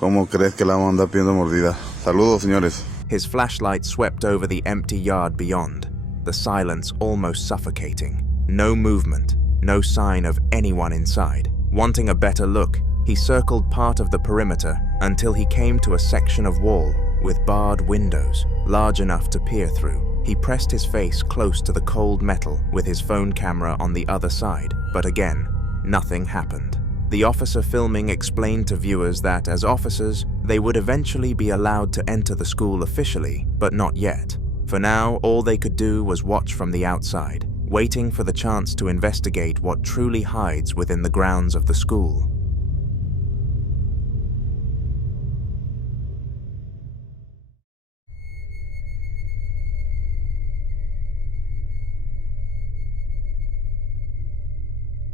¿Cómo crees que la vamos a andar pidiendo mordida? Saludos, señores. His flashlight swept over the empty yard beyond, the silence almost suffocating. No movement, no sign of anyone inside. Wanting a better look, he circled part of the perimeter until he came to a section of wall with barred windows, large enough to peer through. He pressed his face close to the cold metal with his phone camera on the other side, but again, nothing happened. The officer filming explained to viewers that, as officers, they would eventually be allowed to enter the school officially, but not yet. For now, all they could do was watch from the outside, waiting for the chance to investigate what truly hides within the grounds of the school.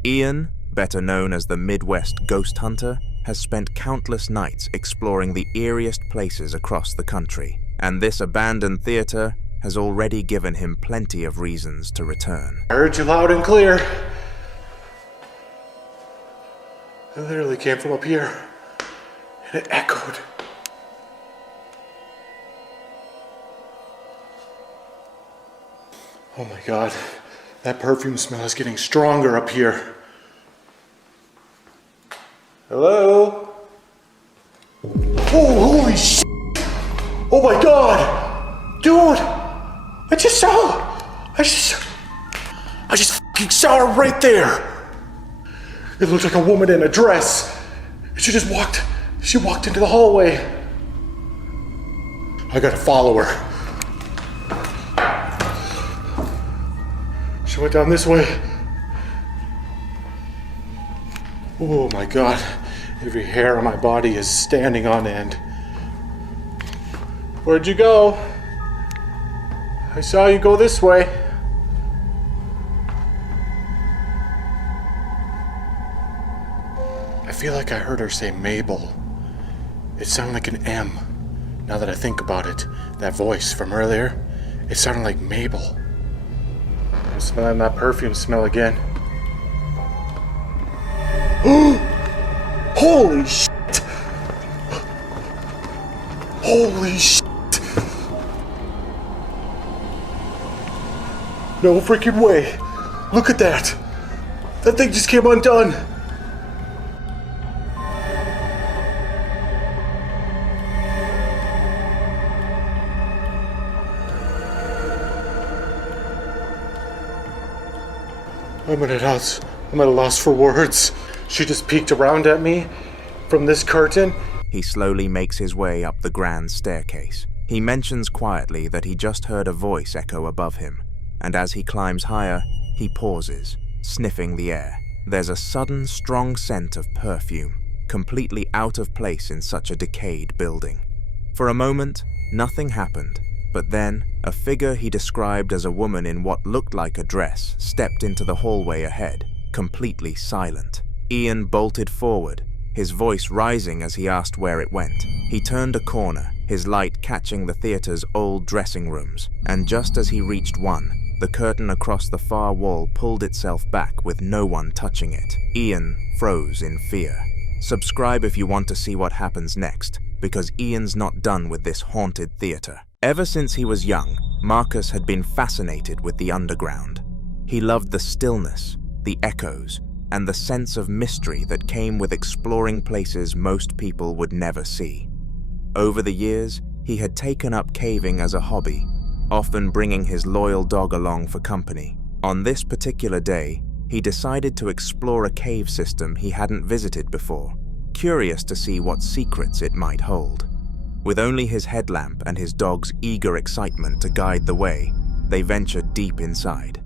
Ian, better known as the Midwest Ghost Hunter, has spent countless nights exploring the eeriest places across the country, and this abandoned theater has already given him plenty of reasons to return. I heard you loud and clear. It literally came from up here, and it echoed. Oh my God, that perfume smell is getting stronger up here. Hello? Oh, holy shit! Oh my God! Dude! I just fucking saw her right there! It looked like a woman in a dress. She walked into the hallway. I gotta follow her. She went down this way. Oh my God, every hair on my body is standing on end. Where'd you go? I saw you go this way. I feel like I heard her say Mabel. It sounded like an M. Now that I think about it, that voice from earlier, it sounded like Mabel. I'm smelling that perfume smell again. Holy shit! Holy shit! No freaking way! Look at that! That thing just came undone! I'm at a loss for words. She just peeked around at me from this curtain. He slowly makes his way up the grand staircase. He mentions quietly that he just heard a voice echo above him, and as he climbs higher, he pauses, sniffing the air. There's a sudden, strong scent of perfume, completely out of place in such a decayed building. For a moment, nothing happened, but then a figure he described as a woman in what looked like a dress stepped into the hallway ahead, completely silent. Ian bolted forward, his voice rising as he asked where it went. He turned a corner, his light catching the theater's old dressing rooms, and just as he reached one, the curtain across the far wall pulled itself back with no one touching it. Ian froze in fear. Subscribe if you want to see what happens next, because Ian's not done with this haunted theater. Ever since he was young, Marcus had been fascinated with the underground. He loved the stillness, the echoes, and the sense of mystery that came with exploring places most people would never see. Over the years, he had taken up caving as a hobby, often bringing his loyal dog along for company. On this particular day, he decided to explore a cave system he hadn't visited before, curious to see what secrets it might hold. With only his headlamp and his dog's eager excitement to guide the way, they ventured deep inside.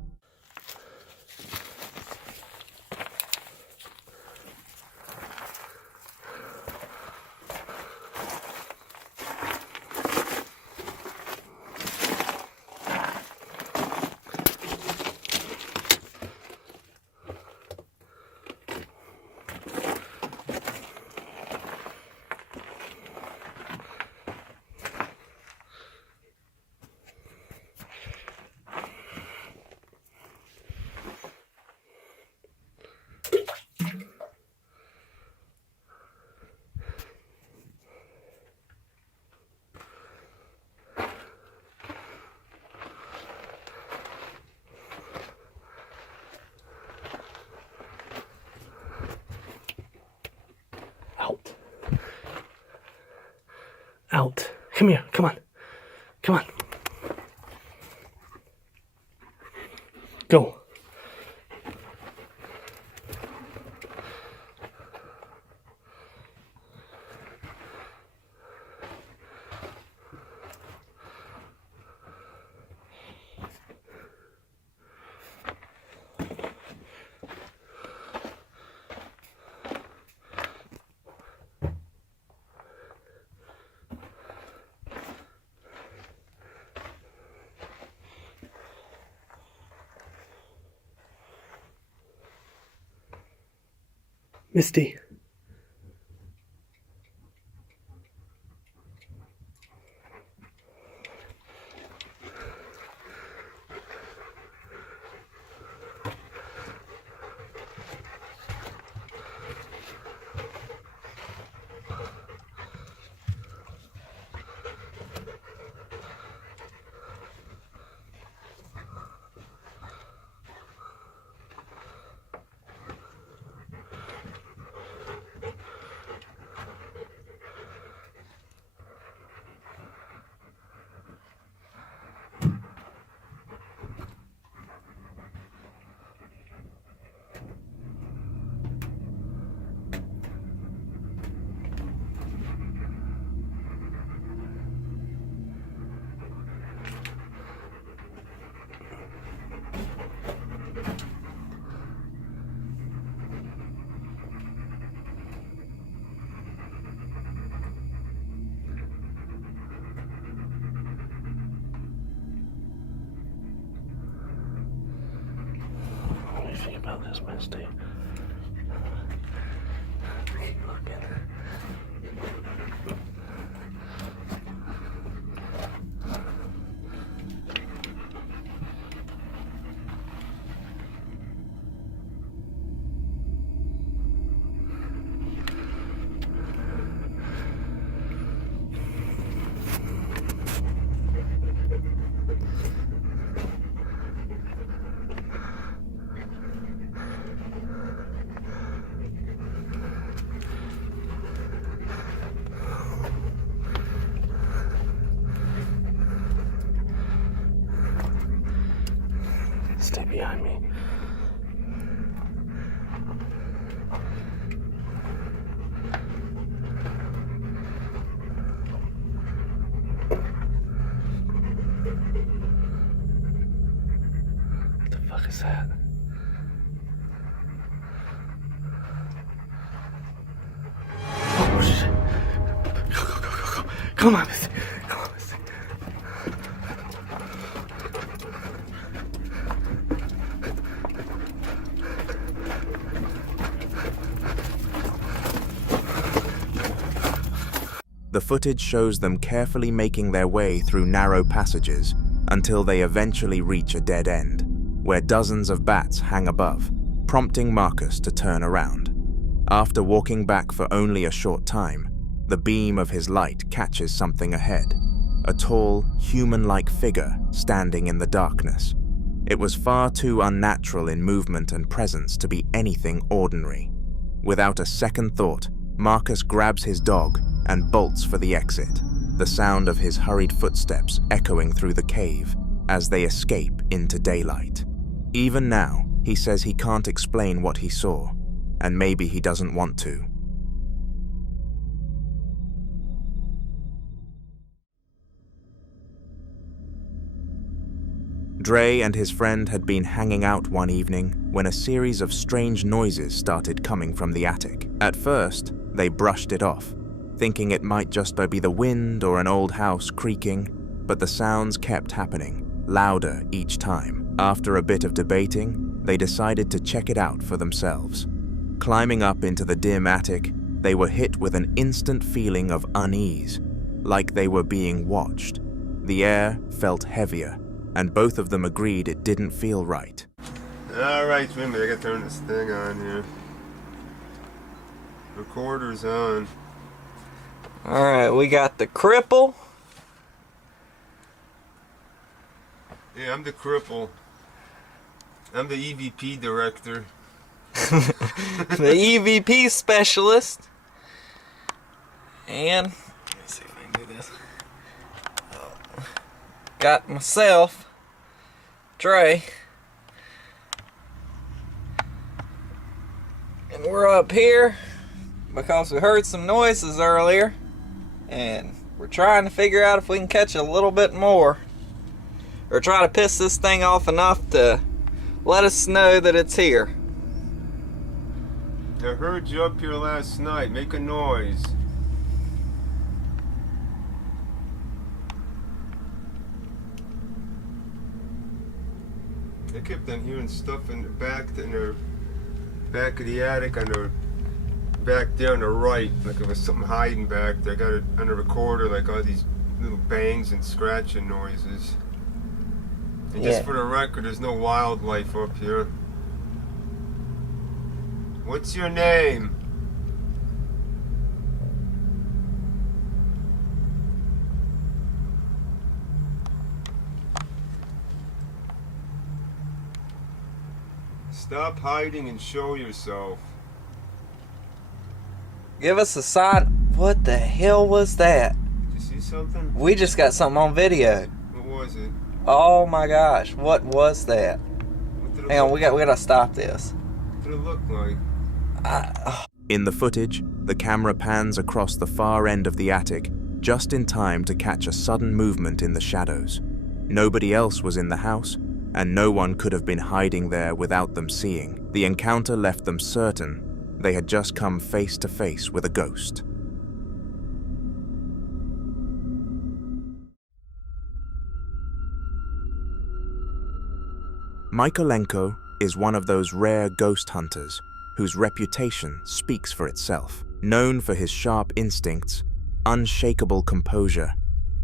Out. Come here. Come on. Come on. Go. Misty. What do you think about this, Misty? Stay behind me. What the fuck is that? Oh shit. Go. Come on, Missy. Come on, Missy. The footage shows them carefully making their way through narrow passages until they eventually reach a dead end, where dozens of bats hang above, prompting Marcus to turn around. After walking back for only a short time, the beam of his light catches something ahead, a tall, human-like figure standing in the darkness. It was far too unnatural in movement and presence to be anything ordinary. Without a second thought, Marcus grabs his dog and bolts for the exit, the sound of his hurried footsteps echoing through the cave as they escape into daylight. Even now, he says he can't explain what he saw, and maybe he doesn't want to. Dre and his friend had been hanging out one evening when a series of strange noises started coming from the attic. At first, they brushed it off, thinking it might just be the wind or an old house creaking, but the sounds kept happening, louder each time. After a bit of debating, they decided to check it out for themselves. Climbing up into the dim attic, they were hit with an instant feeling of unease, like they were being watched. The air felt heavier, and both of them agreed it didn't feel right. Alright, remember, I gotta turn this thing on here. Recorder's on. Alright, we got the cripple. Yeah, I'm the cripple. I'm the EVP director. The EVP specialist. And, let's see if I can do this. Got myself, Dre. And we're up here because we heard some noises earlier. And we're trying to figure out if we can catch a little bit more. Or try to piss this thing off enough to let us know that it's here. I heard you up here last night. Make a noise. I kept on hearing stuff in the back of the attic on the back there on the right, like there was something hiding back there. I got it on the recorder, like all these little bangs and scratching noises. And just for the record, there's no wildlife up here. What's your name? Stop hiding and show yourself. Give us a sign. What the hell was that? Did you see something? We just got something on video. What was it? Oh my gosh, what was that? Hang on, we gotta stop this. What did it look like? In the footage, the camera pans across the far end of the attic, just in time to catch a sudden movement in the shadows. Nobody else was in the house, and no one could have been hiding there without them seeing. The encounter left them certain they had just come face to face with a ghost. Michaelenko is one of those rare ghost hunters whose reputation speaks for itself. Known for his sharp instincts, unshakable composure,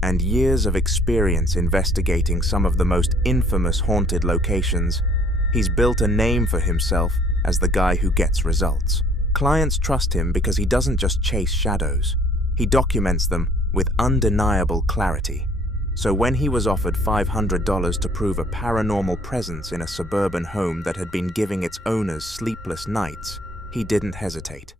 and years of experience investigating some of the most infamous haunted locations, he's built a name for himself as the guy who gets results. Clients trust him because he doesn't just chase shadows, he documents them with undeniable clarity. So when he was offered $500 to prove a paranormal presence in a suburban home that had been giving its owners sleepless nights, he didn't hesitate.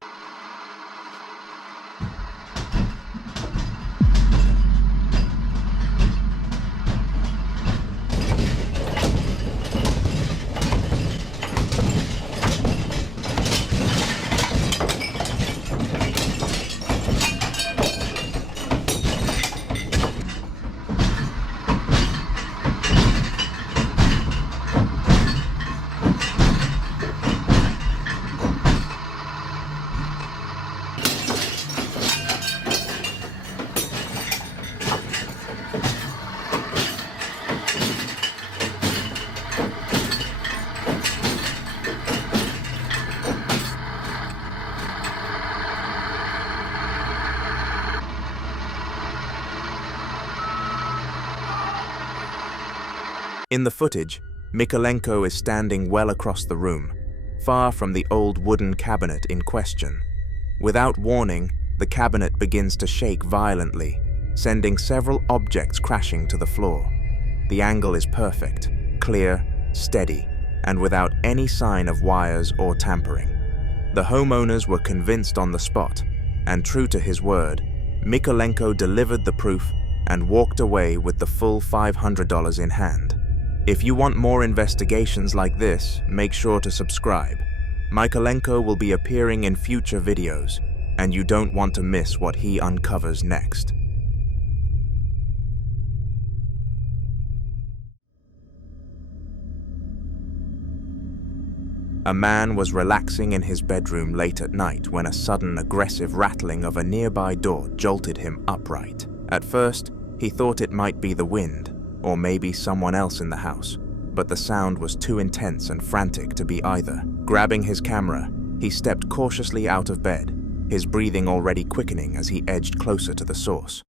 In the footage, Mykolenko is standing well across the room, far from the old wooden cabinet in question. Without warning, the cabinet begins to shake violently, sending several objects crashing to the floor. The angle is perfect, clear, steady, and without any sign of wires or tampering. The homeowners were convinced on the spot, and true to his word, Mykolenko delivered the proof and walked away with the full $500 in hand. If you want more investigations like this, make sure to subscribe. Mykolenko will be appearing in future videos, and you don't want to miss what he uncovers next. A man was relaxing in his bedroom late at night when a sudden aggressive rattling of a nearby door jolted him upright. At first, he thought it might be the wind, or maybe someone else in the house, but the sound was too intense and frantic to be either. Grabbing his camera, he stepped cautiously out of bed, his breathing already quickening as he edged closer to the source.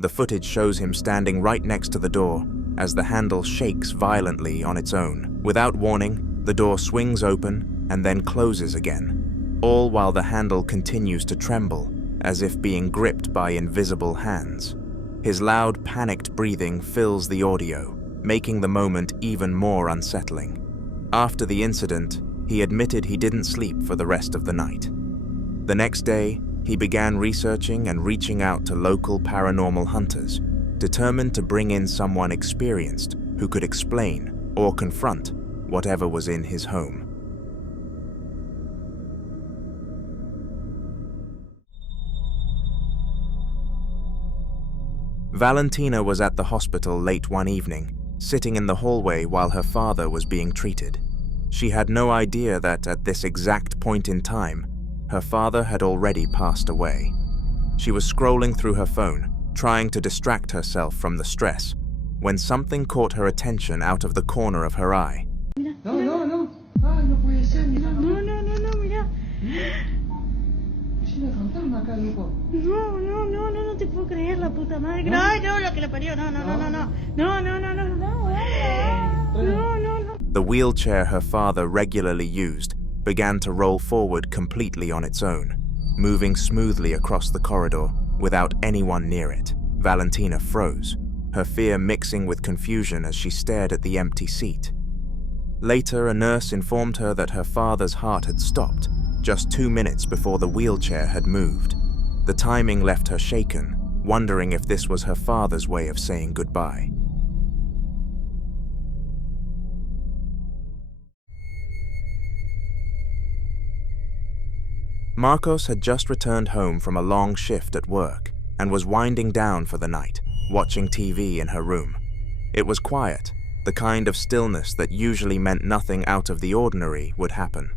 The footage shows him standing right next to the door as the handle shakes violently on its own. Without warning, the door swings open and then closes again, all while the handle continues to tremble as if being gripped by invisible hands. His loud, panicked breathing fills the audio, making the moment even more unsettling. After the incident, he admitted he didn't sleep for the rest of the night. The next day, he began researching and reaching out to local paranormal hunters, determined to bring in someone experienced who could explain or confront whatever was in his home. Valentina was at the hospital late one evening, sitting in the hallway while her father was being treated. She had no idea that at this exact point in time, her father had already passed away. She was scrolling through her phone, trying to distract herself from the stress, when something caught her attention out of the corner of her eye. No. Ay, no puede ser, mira. No, mira. No te puedo creer, la puta madre. Ay, no, lo que le parió. No. The wheelchair her father regularly used began to roll forward completely on its own, moving smoothly across the corridor without anyone near it. Valentina froze, her fear mixing with confusion as she stared at the empty seat. Later, a nurse informed her that her father's heart had stopped just 2 minutes before the wheelchair had moved. The timing left her shaken, wondering if this was her father's way of saying goodbye. Marcos had just returned home from a long shift at work and was winding down for the night, watching TV in her room. It was quiet, the kind of stillness that usually meant nothing out of the ordinary would happen.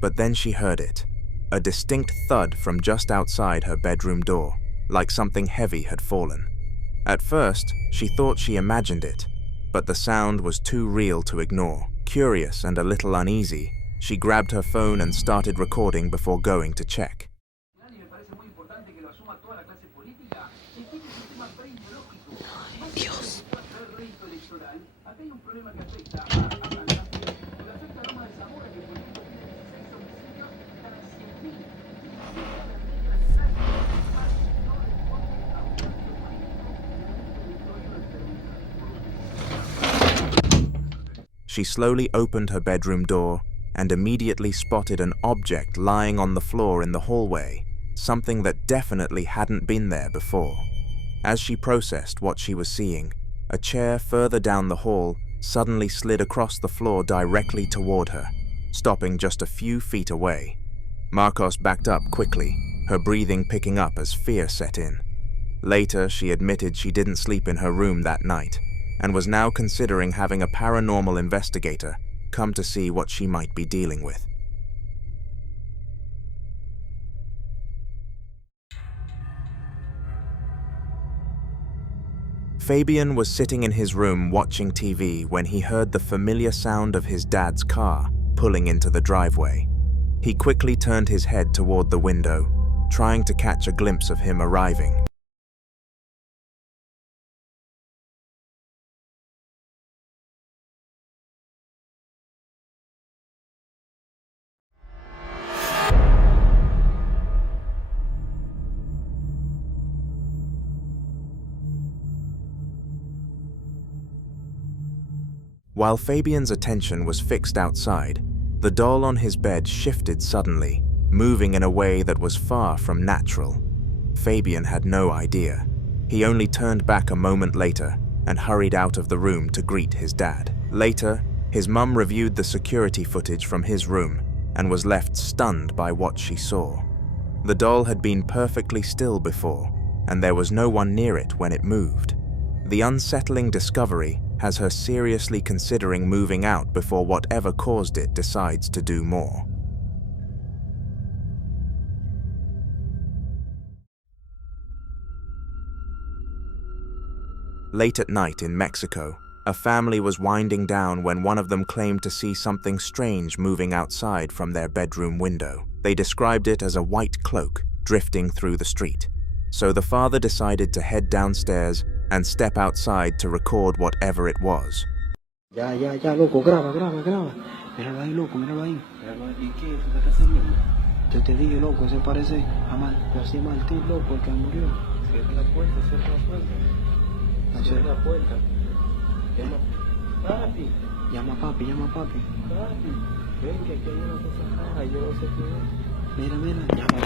But then she heard it, a distinct thud from just outside her bedroom door, like something heavy had fallen. At first, she thought she imagined it, but the sound was too real to ignore. Curious and a little uneasy, she grabbed her phone and started recording before going to check. Dios. She slowly opened her bedroom door and immediately spotted an object lying on the floor in the hallway, something that definitely hadn't been there before. As she processed what she was seeing, a chair further down the hall suddenly slid across the floor directly toward her, stopping just a few feet away. Marcos backed up quickly, her breathing picking up as fear set in. Later, she admitted she didn't sleep in her room that night, and was now considering having a paranormal investigator come to see what she might be dealing with. Fabian was sitting in his room watching TV when he heard the familiar sound of his dad's car pulling into the driveway. He quickly turned his head toward the window, trying to catch a glimpse of him arriving. While Fabian's attention was fixed outside, the doll on his bed shifted suddenly, moving in a way that was far from natural. Fabian had no idea. He only turned back a moment later and hurried out of the room to greet his dad. Later, his mum reviewed the security footage from his room and was left stunned by what she saw. The doll had been perfectly still before, and there was no one near it when it moved. The unsettling discovery has her seriously considering moving out before whatever caused it decides to do more. Late at night in Mexico, a family was winding down when one of them claimed to see something strange moving outside from their bedroom window. They described it as a white cloak drifting through the street. So the father decided to head downstairs and step outside to record whatever it was. Ya, loco, graba. Míralo ahí, loco, míralo ahí. ¿Y qué? ¿Qué estás haciendo? Yo te dije, loco, se parece a Martín, loco, el que murió. Cierra la puerta. Cierra la puerta. Llama a papi. Papi, ven que aquí hay una cosa rara, yo no sé qué es. Mira,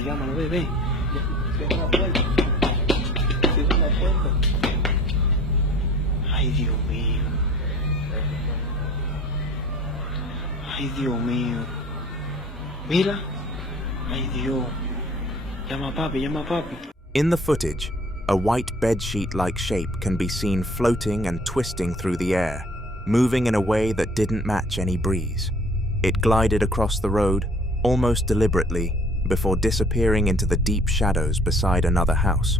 llámalo, ve. Cierra la puerta. Ay, Dios mío. Mira. Ay, Dios. Llama a papi. In the footage, a white bedsheet-like shape can be seen floating and twisting through the air, moving in a way that didn't match any breeze. It glided across the road, almost deliberately, before disappearing into the deep shadows beside another house.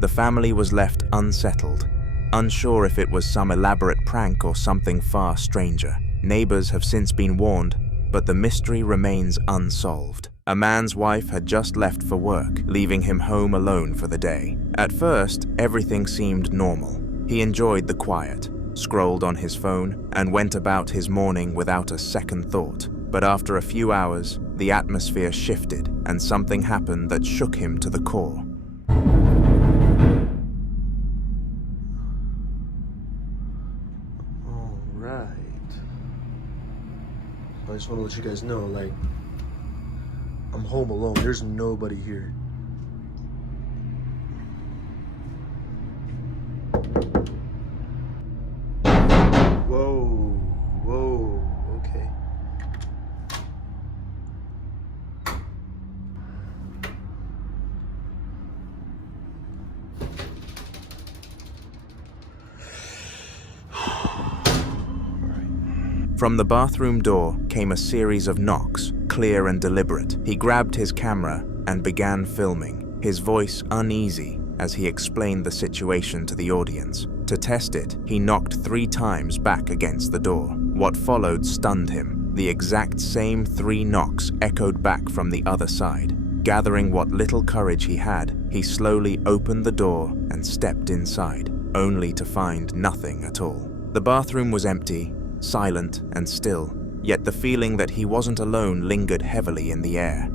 The family was left unsettled, unsure if it was some elaborate prank or something far stranger. Neighbors have since been warned, but the mystery remains unsolved. A man's wife had just left for work, leaving him home alone for the day. At first, everything seemed normal. He enjoyed the quiet, scrolled on his phone, and went about his morning without a second thought. But after a few hours, the atmosphere shifted, and something happened that shook him to the core. Alright. I just want to let you guys know, like, I'm home alone. There's nobody here. Whoa, okay. From the bathroom door came a series of knocks, clear and deliberate. He grabbed his camera and began filming, his voice uneasy as he explained the situation to the audience. To test it, he knocked 3 times back against the door. What followed stunned him. The exact same 3 knocks echoed back from the other side. Gathering what little courage he had, he slowly opened the door and stepped inside, only to find nothing at all. The bathroom was empty, silent and still, yet the feeling that he wasn't alone lingered heavily in the air.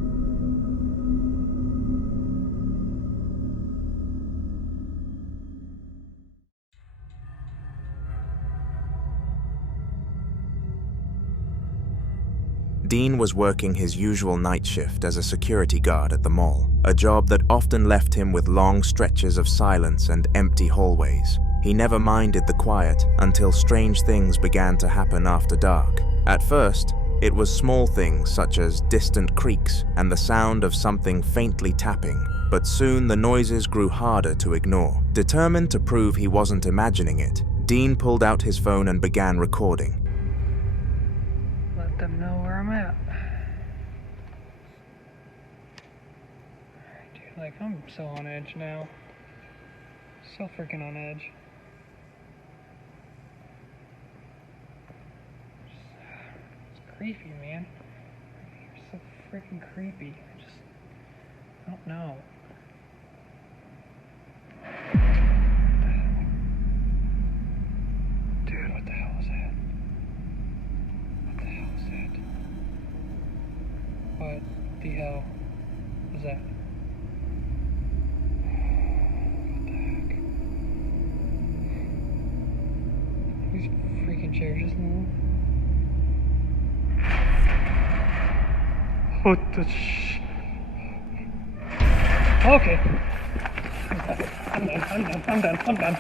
Dean was working his usual night shift as a security guard at the mall, a job that often left him with long stretches of silence and empty hallways. He never minded the quiet until strange things began to happen after dark. At first, it was small things such as distant creaks and the sound of something faintly tapping, but soon the noises grew harder to ignore. Determined to prove he wasn't imagining it, Dean pulled out his phone and began recording. Let them know where I'm at. Dude, like, I'm so on edge now. So freaking on edge. It's creepy, man. You're so freaking creepy. I don't know. Dude, what the hell was that? What the hell was that? What the hell was that? What the heck? These freaking chairs just moved. What the Okay. I'm done.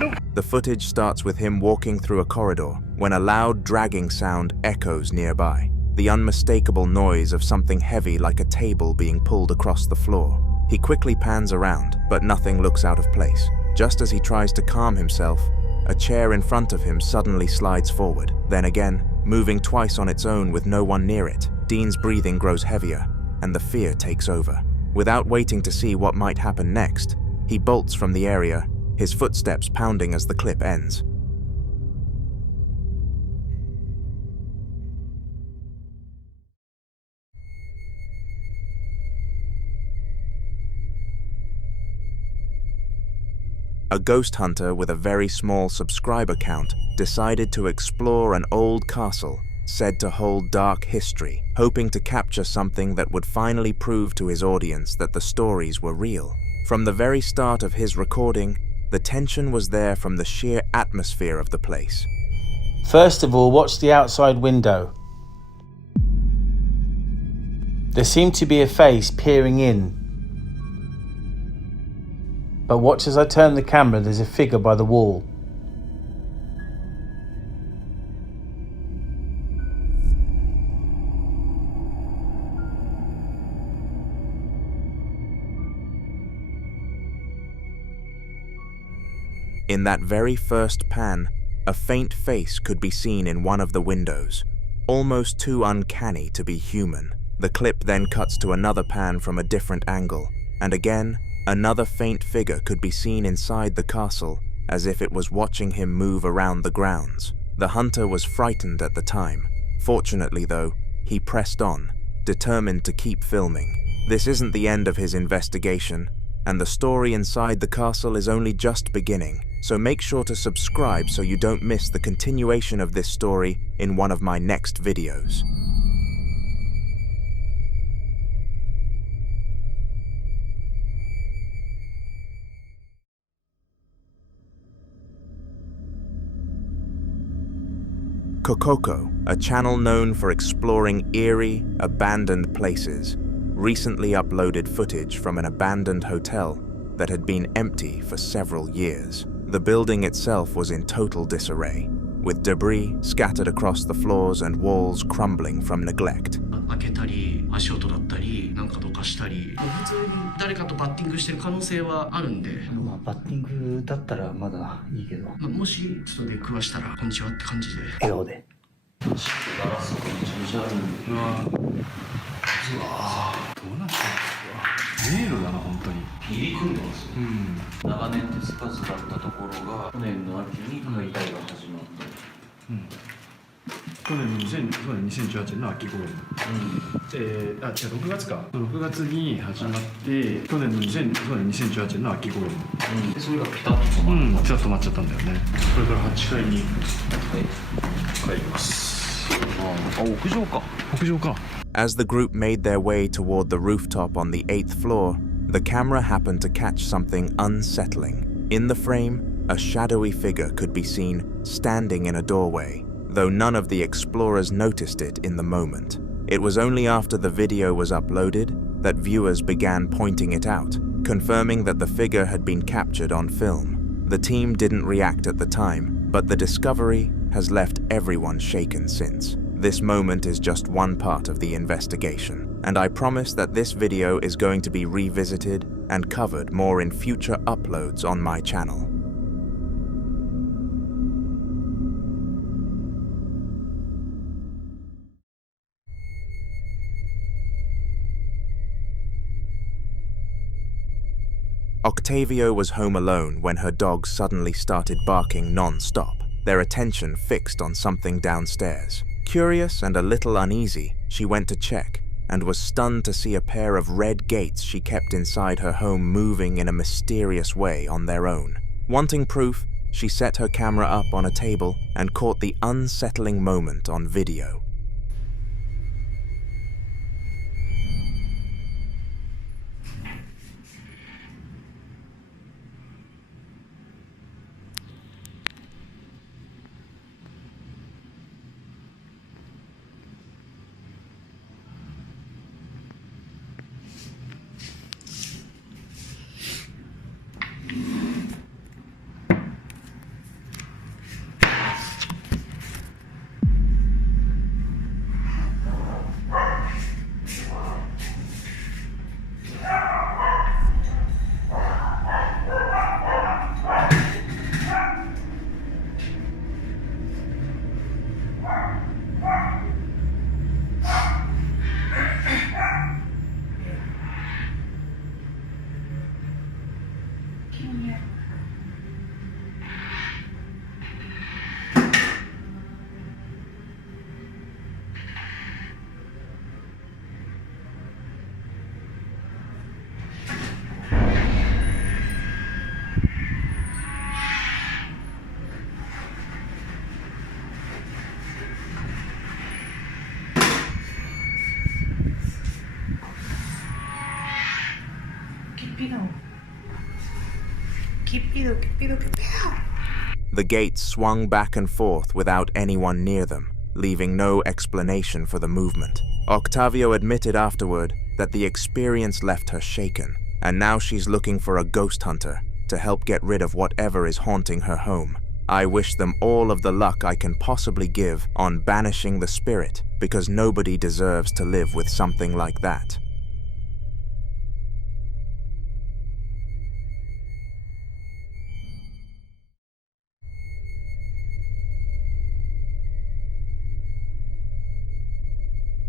Nope. The footage starts with him walking through a corridor when a loud dragging sound echoes nearby, the unmistakable noise of something heavy like a table being pulled across the floor. He quickly pans around, but nothing looks out of place. Just as he tries to calm himself, a chair in front of him suddenly slides forward. Then again, moving twice on its own with no one near it, Dean's breathing grows heavier, and the fear takes over. Without waiting to see what might happen next, he bolts from the area, his footsteps pounding as the clip ends. A ghost hunter with a very small subscriber count decided to explore an old castle said to hold dark history, hoping to capture something that would finally prove to his audience that the stories were real. From the very start of his recording, the tension was there from the sheer atmosphere of the place. First of all, watch the outside window. There seemed to be a face peering in. But watch as I turn the camera, there's a figure by the wall. In that very first pan, a faint face could be seen in one of the windows, almost too uncanny to be human. The clip then cuts to another pan from a different angle, and again, another faint figure could be seen inside the castle, as if it was watching him move around the grounds. The hunter was frightened at the time. Fortunately though, he pressed on, determined to keep filming. This isn't the end of his investigation, and the story inside the castle is only just beginning. So make sure to subscribe so you don't miss the continuation of this story in one of my next videos. Kokoko, a channel known for exploring eerie, abandoned places, recently uploaded footage from an abandoned hotel that had been empty for several years. The building itself was in total disarray, with debris scattered across the floors and walls crumbling from neglect. 開けたり足音だったりなんかどかしたり普通に誰かとバッティングしてる可能性はあるんで、バッティングだったらまだいいけど、もしちょっと出くわしたらこんにちはって感じで笑顔で。ガラスとかめちゃめちゃあるんで。うわどうなってるんですか。迷路だな本当に。入り組んでますよ。長年手つかずだったところが去年の秋に解体が始まって。去年の2018年の秋頃に、違う6月か6月に始まって去年の2018年の秋頃に、でそれがピタッと止まった、ピタッと止まっちゃったんだよね。これから8階に帰ります。屋上か。屋上か。 As the group made their way toward the rooftop on the 8th floor, the camera happened to catch something unsettling. In the frame, a shadowy figure could be seen standing in a doorway, though none of the explorers noticed it in the moment. It was only after the video was uploaded that viewers began pointing it out, confirming that the figure had been captured on film. The team didn't react at the time, but the discovery has left everyone shaken since. This moment is just one part of the investigation, and I promise that this video is going to be revisited and covered more in future uploads on my channel. Octavio was home alone when her dogs suddenly started barking non-stop, their attention fixed on something downstairs. Curious and a little uneasy, she went to check and was stunned to see a pair of red gates she kept inside her home moving in a mysterious way on their own. Wanting proof, she set her camera up on a table and caught the unsettling moment on video. The gates swung back and forth without anyone near them, leaving no explanation for the movement. Octavio admitted afterward that the experience left her shaken, and now she's looking for a ghost hunter to help get rid of whatever is haunting her home. I wish them all of the luck I can possibly give on banishing the spirit, because nobody deserves to live with something like that.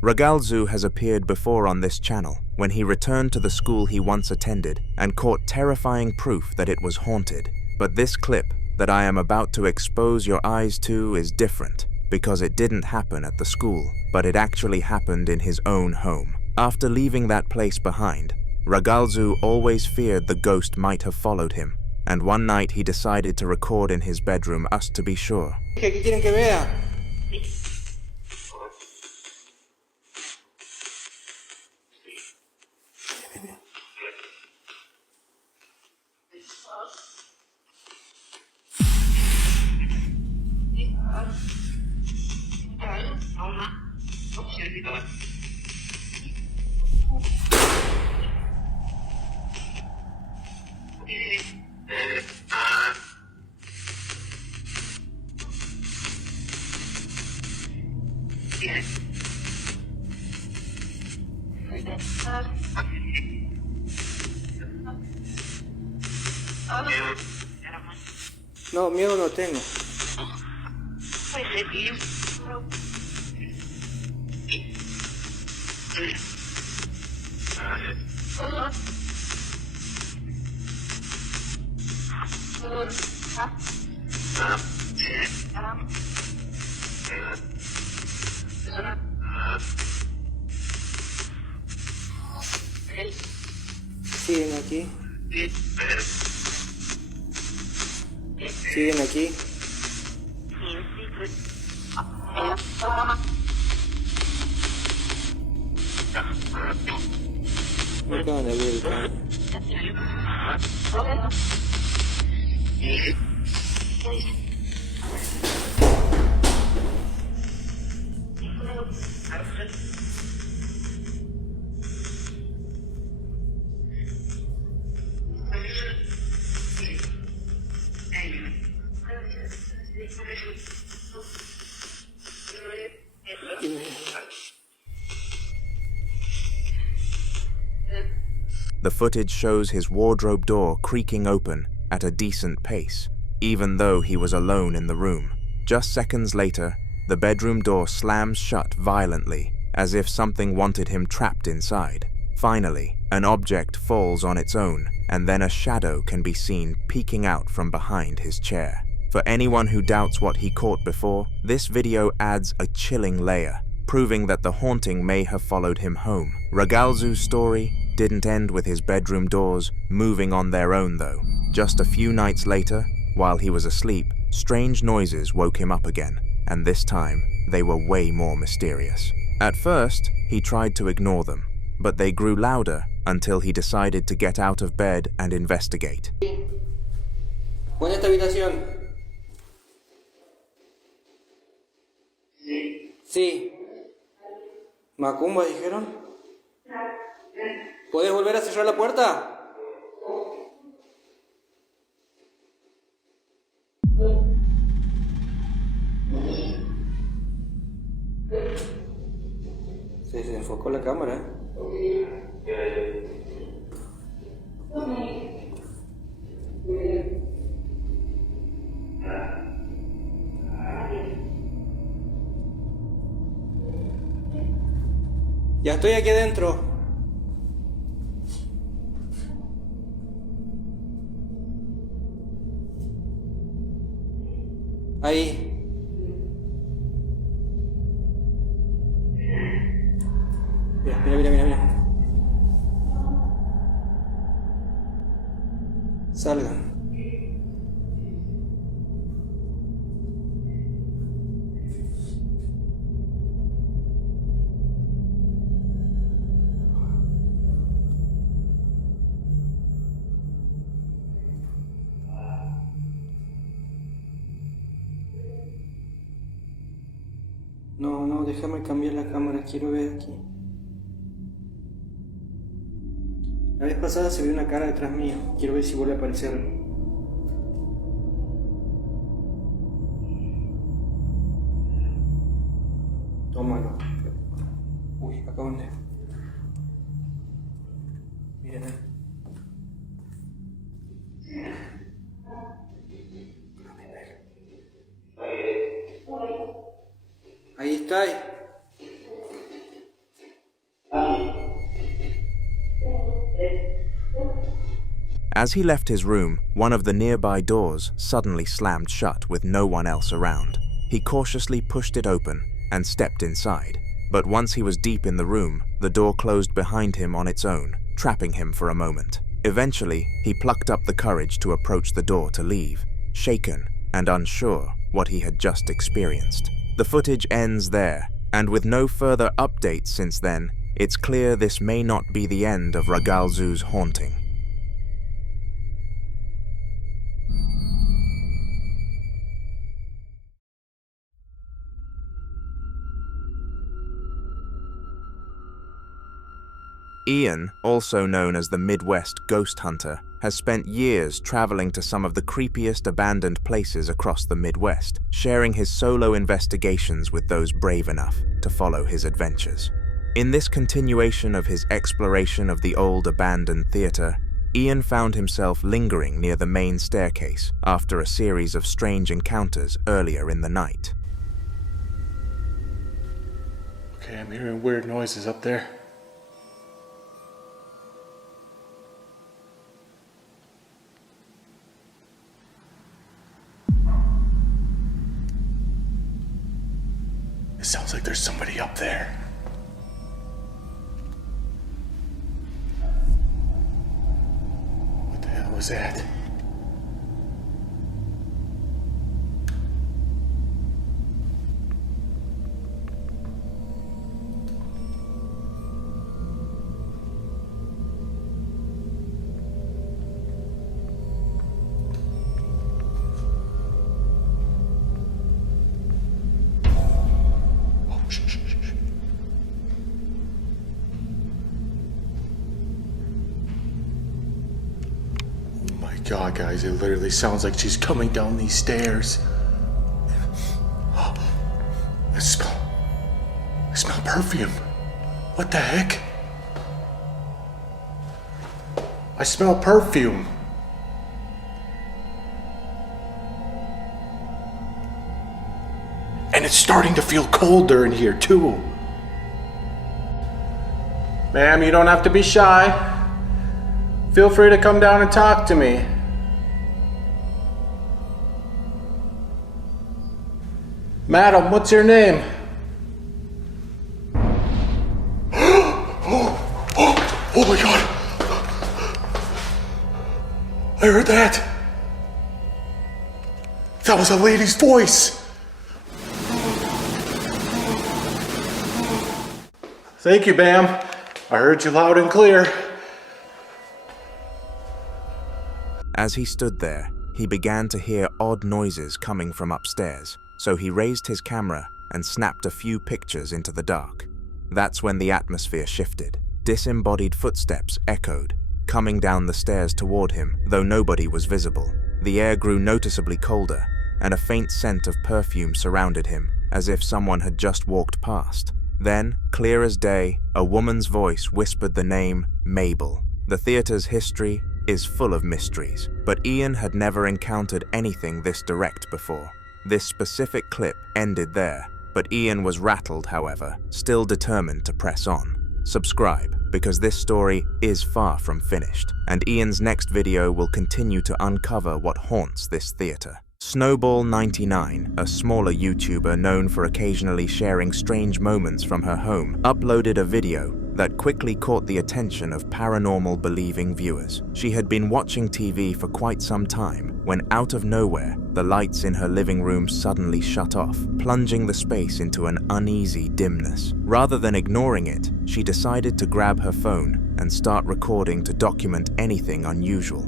Ragalzu has appeared before on this channel when he returned to the school he once attended and caught terrifying proof that it was haunted. But this clip that I am about to expose your eyes to is different, because it didn't happen at the school, but it actually happened in his own home. After leaving that place behind, Ragalzu always feared the ghost might have followed him, and one night he decided to record in his bedroom just to be sure. ¿Qué quieren que vea? No, miedo no tengo. Siguen aquí. Siguen aquí. Me acaban de abrir el carro. The footage shows his wardrobe door creaking open at a decent pace, even though he was alone in the room. Just seconds later, the bedroom door slams shut violently, as if something wanted him trapped inside. Finally, an object falls on its own, and then a shadow can be seen peeking out from behind his chair. For anyone who doubts what he caught before, this video adds a chilling layer, proving that the haunting may have followed him home. Ragalzu's story didn't end with his bedroom doors moving on their own though. Just a few nights later, while he was asleep, strange noises woke him up again, and this time, they were way more mysterious. At first, he tried to ignore them, but they grew louder until he decided to get out of bed and investigate. ¿Cuál es esta habitación? Sí. ¿Macumba dijeron? ¿Puedes volver a cerrar la puerta? Se desenfocó la cámara. Ya estoy aquí adentro. Ahí. Mira. Salgan. No, déjame cambiar la cámara, quiero ver aquí. La vez pasada se vio una cara detrás mío, quiero ver si vuelve a aparecer. Tómalo. Uy, acá donde. Miren ahí. Ahí está. As he left his room, one of the nearby doors suddenly slammed shut with no one else around. He cautiously pushed it open and stepped inside. But once he was deep in the room, the door closed behind him on its own, trapping him for a moment. Eventually, he plucked up the courage to approach the door to leave, shaken and unsure what he had just experienced. The footage ends there, and with no further updates since then, it's clear this may not be the end of Ragalzu's haunting. Ian, also known as the Midwest Ghost Hunter, has spent years traveling to some of the creepiest abandoned places across the Midwest, sharing his solo investigations with those brave enough to follow his adventures. In this continuation of his exploration of the old abandoned theatre, Ian found himself lingering near the main staircase after a series of strange encounters earlier in the night. Okay, I'm hearing weird noises up there. It sounds like there's somebody up there. What the hell was that? God, guys, it literally sounds like she's coming down these stairs. I smell perfume. What the heck? I smell perfume. And it's starting to feel colder in here too. Ma'am, you don't have to be shy. Feel free to come down and talk to me. Madam, what's your name? Oh my God. I heard that. That was a lady's voice. Thank you, ma'am. I heard you loud and clear. As he stood there, he began to hear odd noises coming from upstairs, so he raised his camera and snapped a few pictures into the dark. That's when the atmosphere shifted. Disembodied footsteps echoed, coming down the stairs toward him, though nobody was visible. The air grew noticeably colder, and a faint scent of perfume surrounded him, as if someone had just walked past. Then, clear as day, a woman's voice whispered the name Mabel. The theatre's history is full of mysteries, but Ian had never encountered anything this direct before. This specific clip ended there, but Ian was rattled, however, still determined to press on. Subscribe, because this story is far from finished, and Ian's next video will continue to uncover what haunts this theatre. Snowball99, a smaller YouTuber known for occasionally sharing strange moments from her home, uploaded a video that quickly caught the attention of paranormal believing viewers. She had been watching TV for quite some time when, out of nowhere, the lights in her living room suddenly shut off, plunging the space into an uneasy dimness. Rather than ignoring it, she decided to grab her phone and start recording to document anything unusual.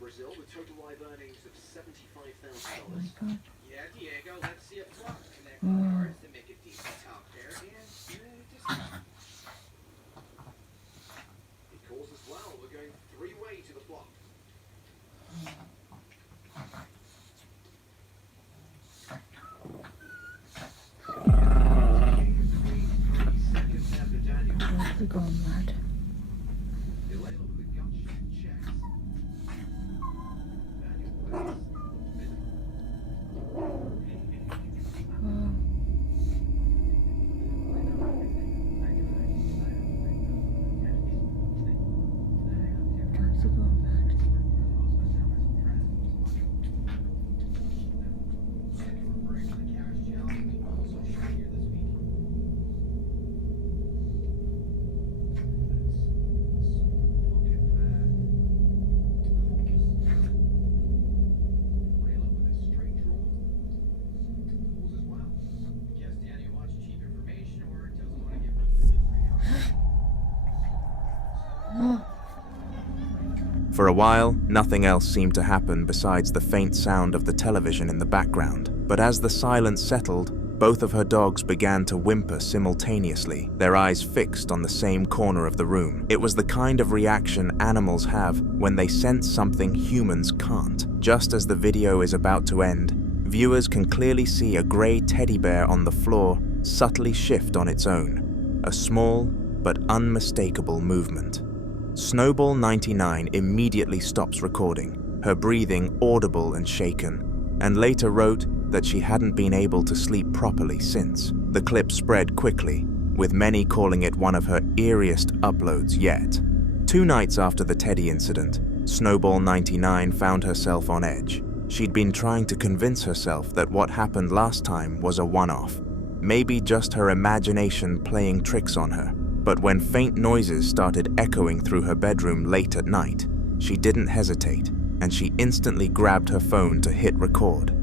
Brazil with total live earnings of $75,000. Oh my God. Yeah, Diego, let's see a plot connect cards to make a decent top pair and he calls as well. We're going three-way to the flop. That's gone mad. For a while, nothing else seemed to happen besides the faint sound of the television in the background. But as the silence settled, both of her dogs began to whimper simultaneously, their eyes fixed on the same corner of the room. It was the kind of reaction animals have when they sense something humans can't. Just as the video is about to end, viewers can clearly see a grey teddy bear on the floor subtly shift on its own, a small but unmistakable movement. Snowball 99 immediately stops recording, her breathing audible and shaken, and later wrote that she hadn't been able to sleep properly since. The clip spread quickly, with many calling it one of her eeriest uploads yet. 2 nights after the Teddy incident, Snowball 99 found herself on edge. She'd been trying to convince herself that what happened last time was a one-off, maybe just her imagination playing tricks on her. But when faint noises started echoing through her bedroom late at night, she didn't hesitate, and she instantly grabbed her phone to hit record.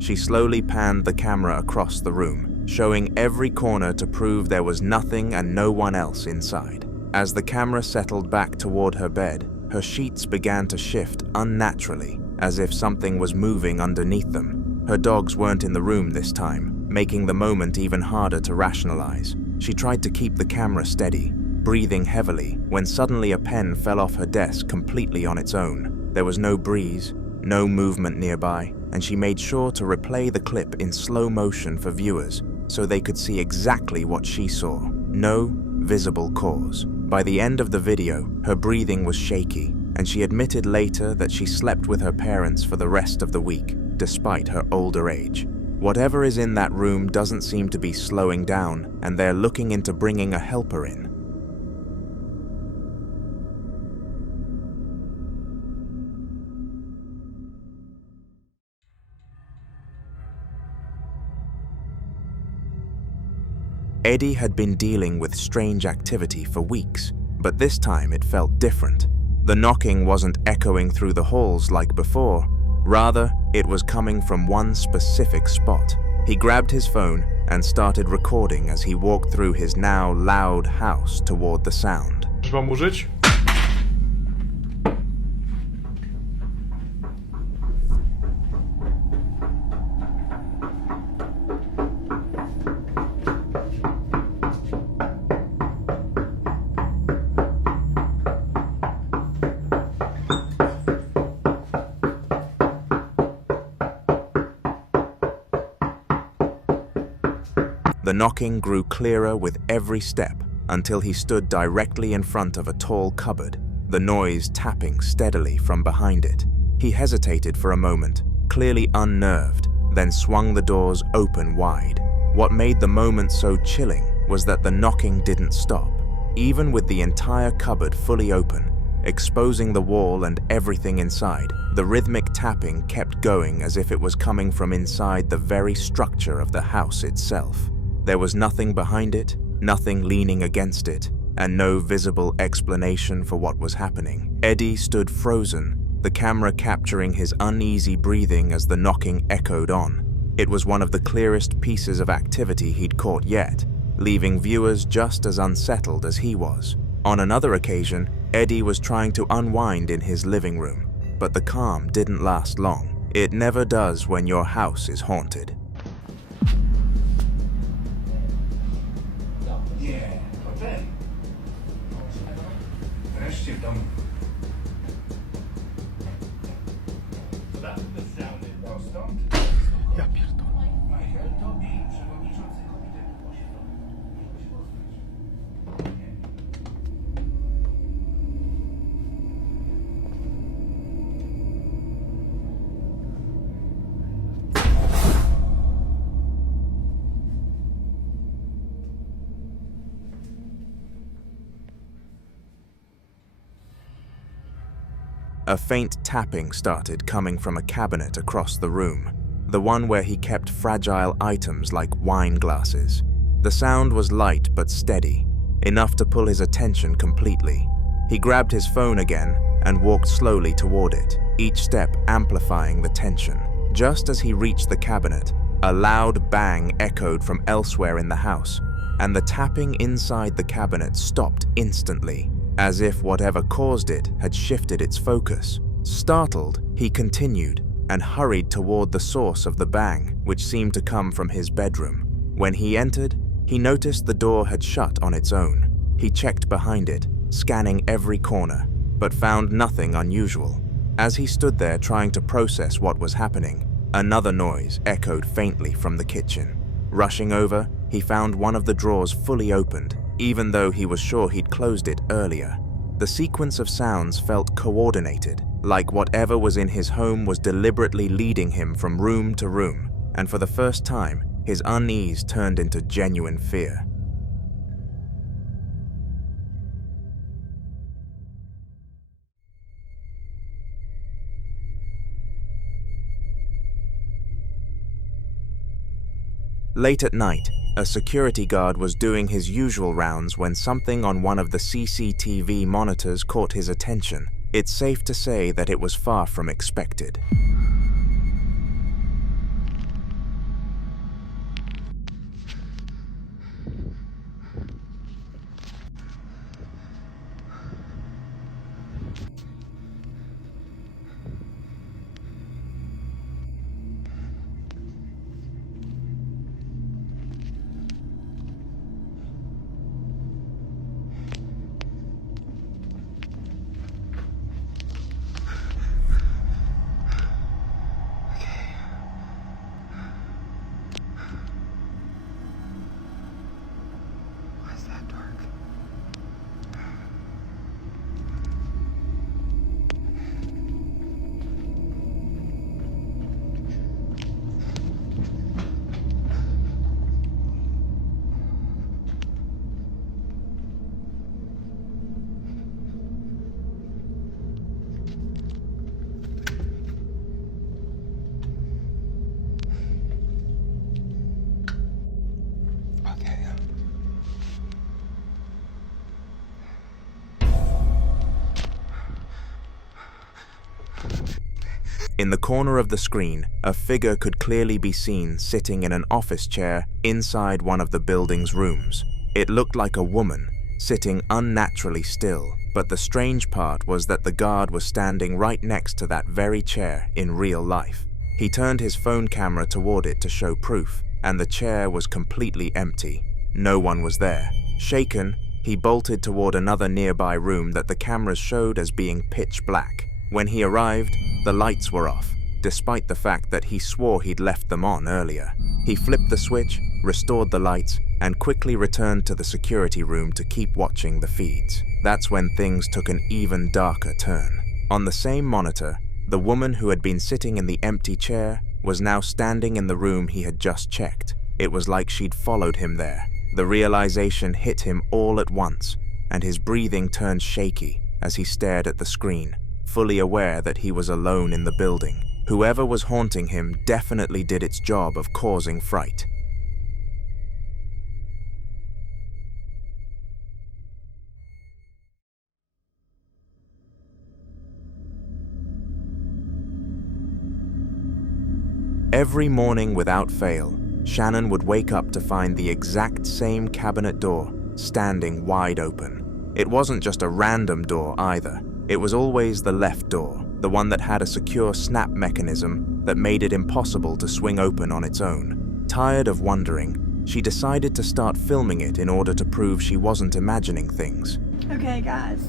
She slowly panned the camera across the room, showing every corner to prove there was nothing and no one else inside. As the camera settled back toward her bed, her sheets began to shift unnaturally, as if something was moving underneath them. Her dogs weren't in the room this time, making the moment even harder to rationalize. She tried to keep the camera steady, breathing heavily, when suddenly a pen fell off her desk completely on its own. There was no breeze, no movement nearby, and she made sure to replay the clip in slow motion for viewers so they could see exactly what she saw. No visible cause. By the end of the video, her breathing was shaky, and she admitted later that she slept with her parents for the rest of the week, despite her older age. Whatever is in that room doesn't seem to be slowing down, and they're looking into bringing a helper in. Eddie had been dealing with strange activity for weeks, but this time it felt different. The knocking wasn't echoing through the halls like before. Rather, it was coming from one specific spot. He grabbed his phone and started recording as he walked through his now loud house toward the sound. Mam użyć? The knocking grew clearer with every step until he stood directly in front of a tall cupboard, the noise tapping steadily from behind it. He hesitated for a moment, clearly unnerved, then swung the doors open wide. What made the moment so chilling was that the knocking didn't stop. Even with the entire cupboard fully open, exposing the wall and everything inside, the rhythmic tapping kept going as if it was coming from inside the very structure of the house itself. There was nothing behind it, nothing leaning against it, and no visible explanation for what was happening. Eddie stood frozen, the camera capturing his uneasy breathing as the knocking echoed on. It was one of the clearest pieces of activity he'd caught yet, leaving viewers just as unsettled as he was. On another occasion, Eddie was trying to unwind in his living room, but the calm didn't last long. It never does when your house is haunted. A faint tapping started coming from a cabinet across the room, the one where he kept fragile items like wine glasses. The sound was light but steady, enough to pull his attention completely. He grabbed his phone again and walked slowly toward it, each step amplifying the tension. Just as he reached the cabinet, a loud bang echoed from elsewhere in the house, and the tapping inside the cabinet stopped instantly, as if whatever caused it had shifted its focus. Startled, he continued and hurried toward the source of the bang, which seemed to come from his bedroom. When he entered, he noticed the door had shut on its own. He checked behind it, scanning every corner, but found nothing unusual. As he stood there trying to process what was happening, another noise echoed faintly from the kitchen. Rushing over, he found one of the drawers fully opened, even though he was sure he'd closed it earlier. The sequence of sounds felt coordinated, like whatever was in his home was deliberately leading him from room to room, and for the first time, his unease turned into genuine fear. Late at night, a security guard was doing his usual rounds when something on one of the CCTV monitors caught his attention. It's safe to say that it was far from expected. In the corner of the screen, a figure could clearly be seen sitting in an office chair inside one of the building's rooms. It looked like a woman, sitting unnaturally still, but the strange part was that the guard was standing right next to that very chair in real life. He turned his phone camera toward it to show proof, and the chair was completely empty. No one was there. Shaken, he bolted toward another nearby room that the cameras showed as being pitch black. When he arrived, the lights were off, despite the fact that he swore he'd left them on earlier. He flipped the switch, restored the lights, and quickly returned to the security room to keep watching the feeds. That's when things took an even darker turn. On the same monitor, the woman who had been sitting in the empty chair was now standing in the room he had just checked. It was like she'd followed him there. The realization hit him all at once, and his breathing turned shaky as he stared at the screen, fully aware that he was alone in the building. Whoever was haunting him definitely did its job of causing fright. Every morning without fail, Shannon would wake up to find the exact same cabinet door standing wide open. It wasn't just a random door either. It was always the left door, the one that had a secure snap mechanism that made it impossible to swing open on its own. Tired of wondering, she decided to start filming it in order to prove she wasn't imagining things. Okay guys,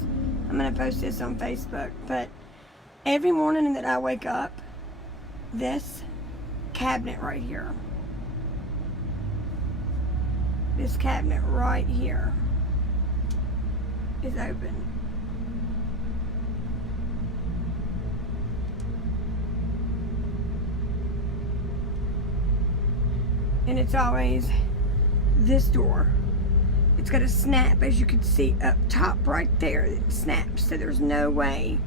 I'm gonna post this on Facebook, but every morning that I wake up, this cabinet right here, this cabinet right here is open. And it's always this door. It's got a snap, as you can see up top right there. It snaps, so there's no way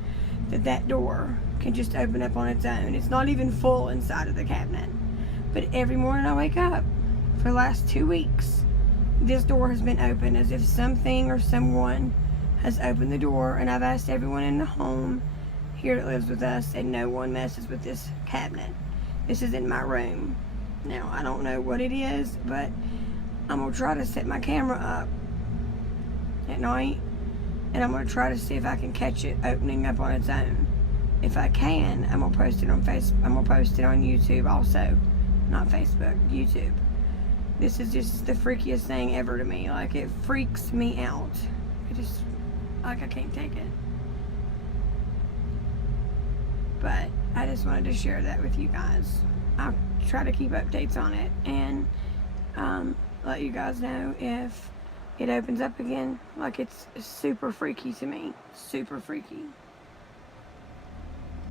that that door can just open up on its own. It's not even full inside of the cabinet. But every morning I wake up, for the last 2 weeks, this door has been open, as if something or someone has opened the door. And I've asked everyone in the home here that lives with us, and no one messes with this cabinet. This is in my room. Now, I don't know what it is, but I'm going to try to set my camera up at night, and I'm going to try to see if I can catch it opening up on its own. If I can, I'm going to post it on I'm going to post it on YouTube also. Not Facebook, YouTube. This is just the freakiest thing ever to me. Like, it freaks me out. It just, like, I can't take it. But I just wanted to share that with you guys. I'll try to keep updates on it and let you guys know if it opens up again. Like, it's super freaky to me. Super freaky.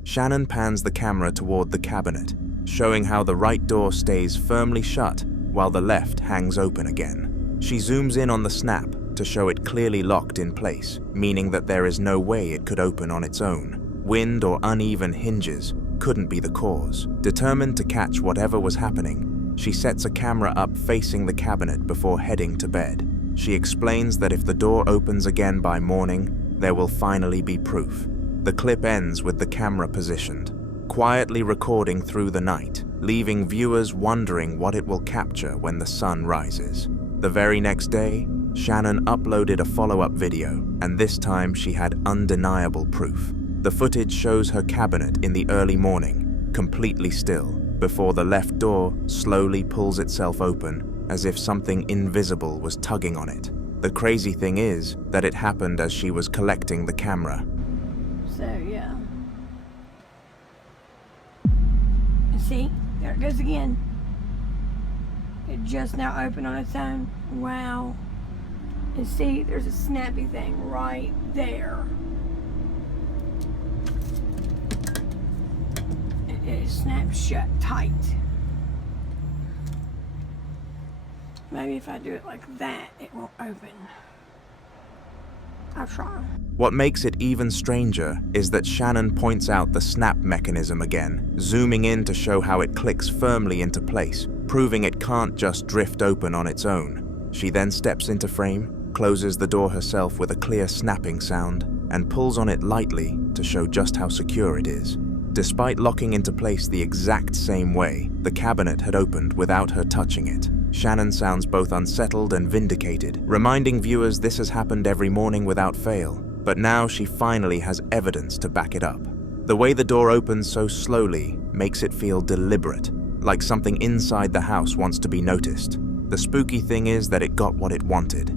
Shannon pans the camera toward the cabinet, showing how the right door stays firmly shut while the left hangs open again. She zooms in on the snap to show it clearly locked in place, meaning that there is no way it could open on its own. Wind or uneven hinges couldn't be the cause. Determined to catch whatever was happening, she sets a camera up facing the cabinet before heading to bed. She explains that if the door opens again by morning, there will finally be proof. The clip ends with the camera positioned, quietly recording through the night, leaving viewers wondering what it will capture when the sun rises. The very next day, Shannon uploaded a follow-up video, and this time she had undeniable proof. The footage shows her cabinet in the early morning, completely still, before the left door slowly pulls itself open as if something invisible was tugging on it. The crazy thing is that it happened as she was collecting the camera. So, yeah. And see, there it goes again. It just now opened on its own. Wow. And see, there's a snappy thing right there. It snaps shut tight. Maybe if I do it like that, it won't open. I'll try. What makes it even stranger is that Shannon points out the snap mechanism again, zooming in to show how it clicks firmly into place, proving it can't just drift open on its own. She then steps into frame, closes the door herself with a clear snapping sound, and pulls on it lightly to show just how secure it is. Despite locking into place the exact same way, the cabinet had opened without her touching it. Shannon sounds both unsettled and vindicated, reminding viewers this has happened every morning without fail, but now she finally has evidence to back it up. The way the door opens so slowly makes it feel deliberate, like something inside the house wants to be noticed. The spooky thing is that it got what it wanted.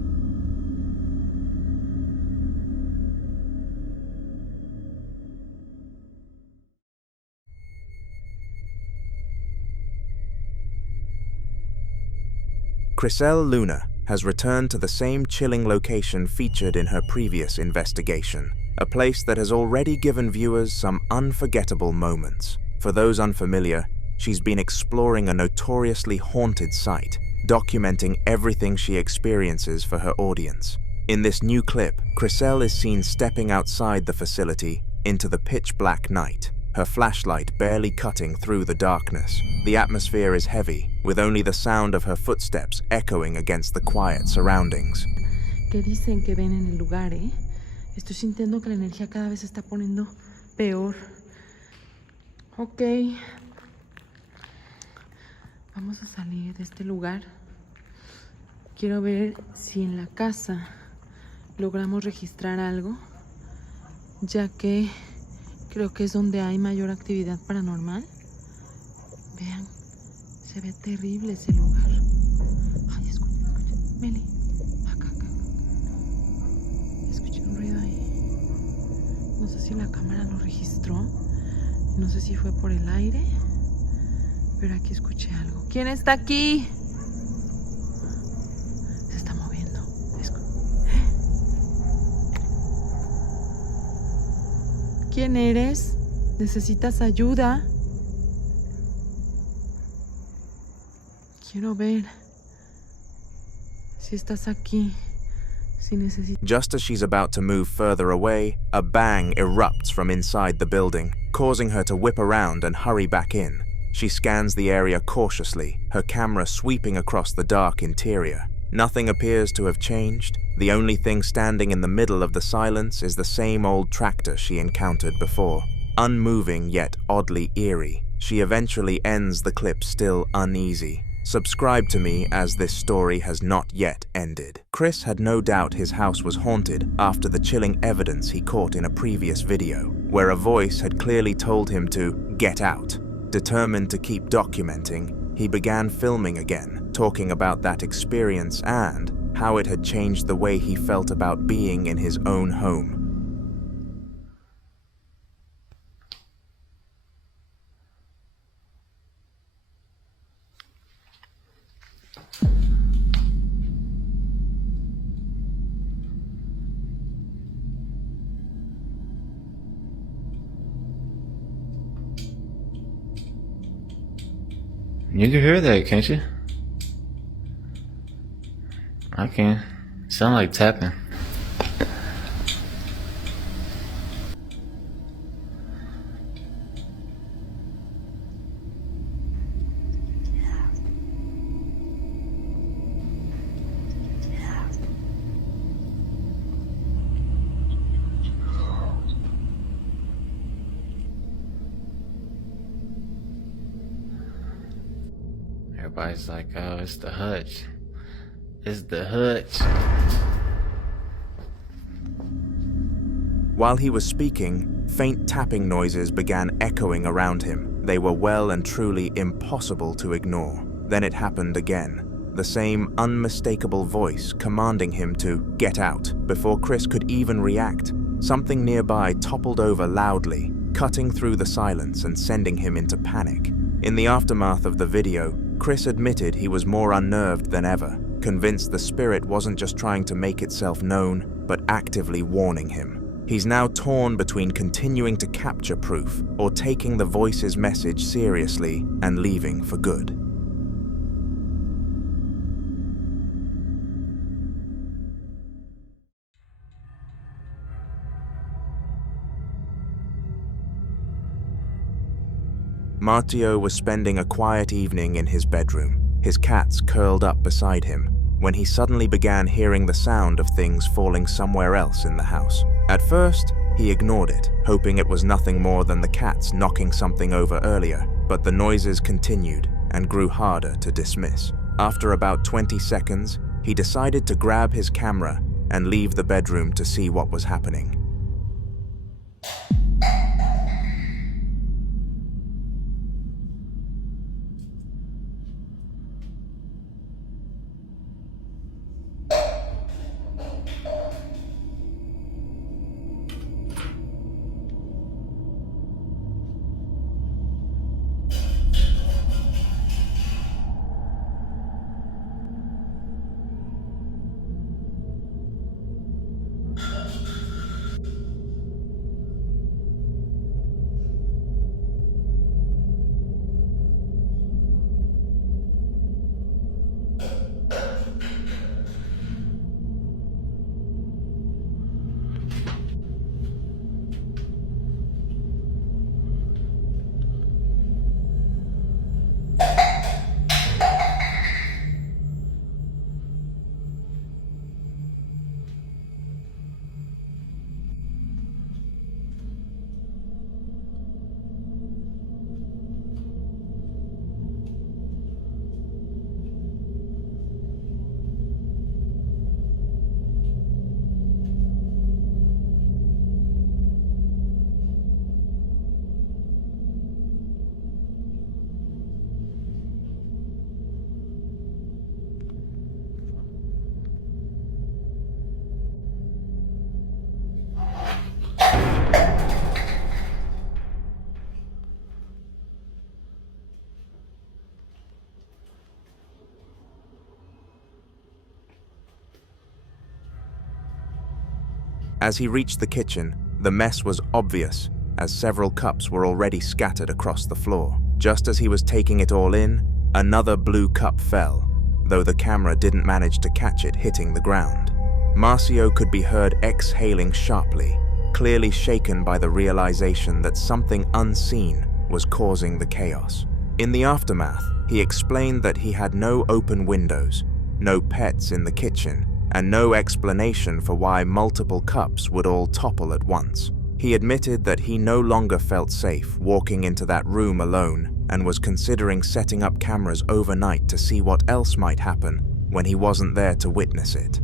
Chryselle Luna has returned to the same chilling location featured in her previous investigation, a place that has already given viewers some unforgettable moments. For those unfamiliar, she's been exploring a notoriously haunted site, documenting everything she experiences for her audience. In this new clip, Chryselle is seen stepping outside the facility into the pitch-black night, her flashlight barely cutting through the darkness. The atmosphere is heavy, with only the sound of her footsteps echoing against the quiet surroundings. ¿Qué dicen que ven en el lugar, eh? Estoy sintiendo que la energía cada vez se está poniendo peor. Ok. Vamos a salir de este lugar. Quiero ver si en la casa logramos registrar algo, ya que creo que es donde hay mayor actividad paranormal. Vean, se ve terrible ese lugar. Ay, escuchen. Meli, acá. Escuché un ruido ahí. No sé si la cámara lo registró. No sé si fue por el aire. Pero aquí escuché algo. ¿Quién está aquí? Se está moviendo. ¿Quién eres? ¿Necesitas ayuda? Quiero ver si estás aquí. Si necesitas... Just as she's about to move further away, a bang erupts from inside the building, causing her to whip around and hurry back in. She scans the area cautiously, her camera sweeping across the dark interior. Nothing appears to have changed. The only thing standing in the middle of the silence is the same old tractor she encountered before. Unmoving yet oddly eerie, she eventually ends the clip still uneasy. Subscribe to me, as this story has not yet ended. Chris had no doubt his house was haunted after the chilling evidence he caught in a previous video, where a voice had clearly told him to get out. Determined to keep documenting, he began filming again, talking about that experience and how it had changed the way he felt about being in his own home. You can hear that, can't you? I can. Sound like tapping. Everybody's like, oh, it's the hutch. It's the hutch. While he was speaking, faint tapping noises began echoing around him. They were well and truly impossible to ignore. Then it happened again. The same unmistakable voice commanding him to get out. Before Chris could even react, something nearby toppled over loudly, cutting through the silence and sending him into panic. In the aftermath of the video, Chris admitted he was more unnerved than ever, convinced the spirit wasn't just trying to make itself known, but actively warning him. He's now torn between continuing to capture proof or taking the voice's message seriously and leaving for good. Martio was spending a quiet evening in his bedroom, his cats curled up beside him, when he suddenly began hearing the sound of things falling somewhere else in the house. At first, he ignored it, hoping it was nothing more than the cats knocking something over earlier, but the noises continued and grew harder to dismiss. After about 20 seconds, he decided to grab his camera and leave the bedroom to see what was happening. As he reached the kitchen, the mess was obvious, as several cups were already scattered across the floor. Just as he was taking it all in, another blue cup fell, though the camera didn't manage to catch it hitting the ground. Marcio could be heard exhaling sharply, clearly shaken by the realization that something unseen was causing the chaos. In the aftermath, he explained that he had no open windows, no pets in the kitchen, and no explanation for why multiple cups would all topple at once. He admitted that he no longer felt safe walking into that room alone and was considering setting up cameras overnight to see what else might happen when he wasn't there to witness it.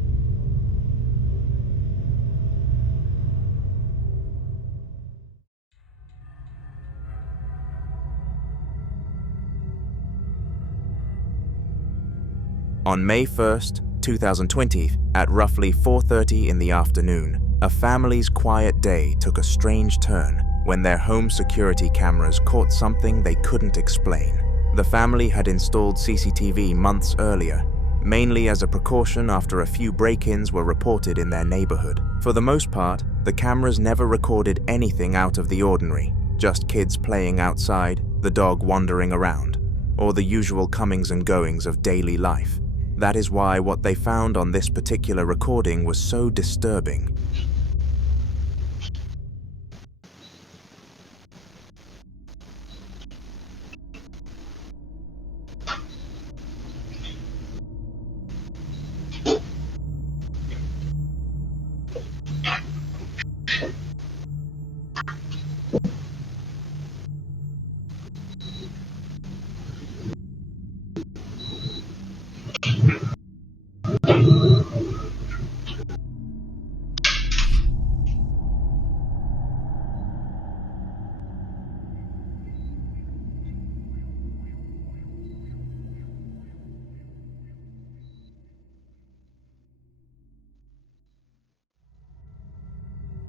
On May 1st, 2020, at roughly 4:30 in the afternoon, a family's quiet day took a strange turn when their home security cameras caught something they couldn't explain. The family had installed CCTV months earlier, mainly as a precaution after a few break-ins were reported in their neighborhood. For the most part, the cameras never recorded anything out of the ordinary, just kids playing outside, the dog wandering around, or the usual comings and goings of daily life. That is why what they found on this particular recording was so disturbing.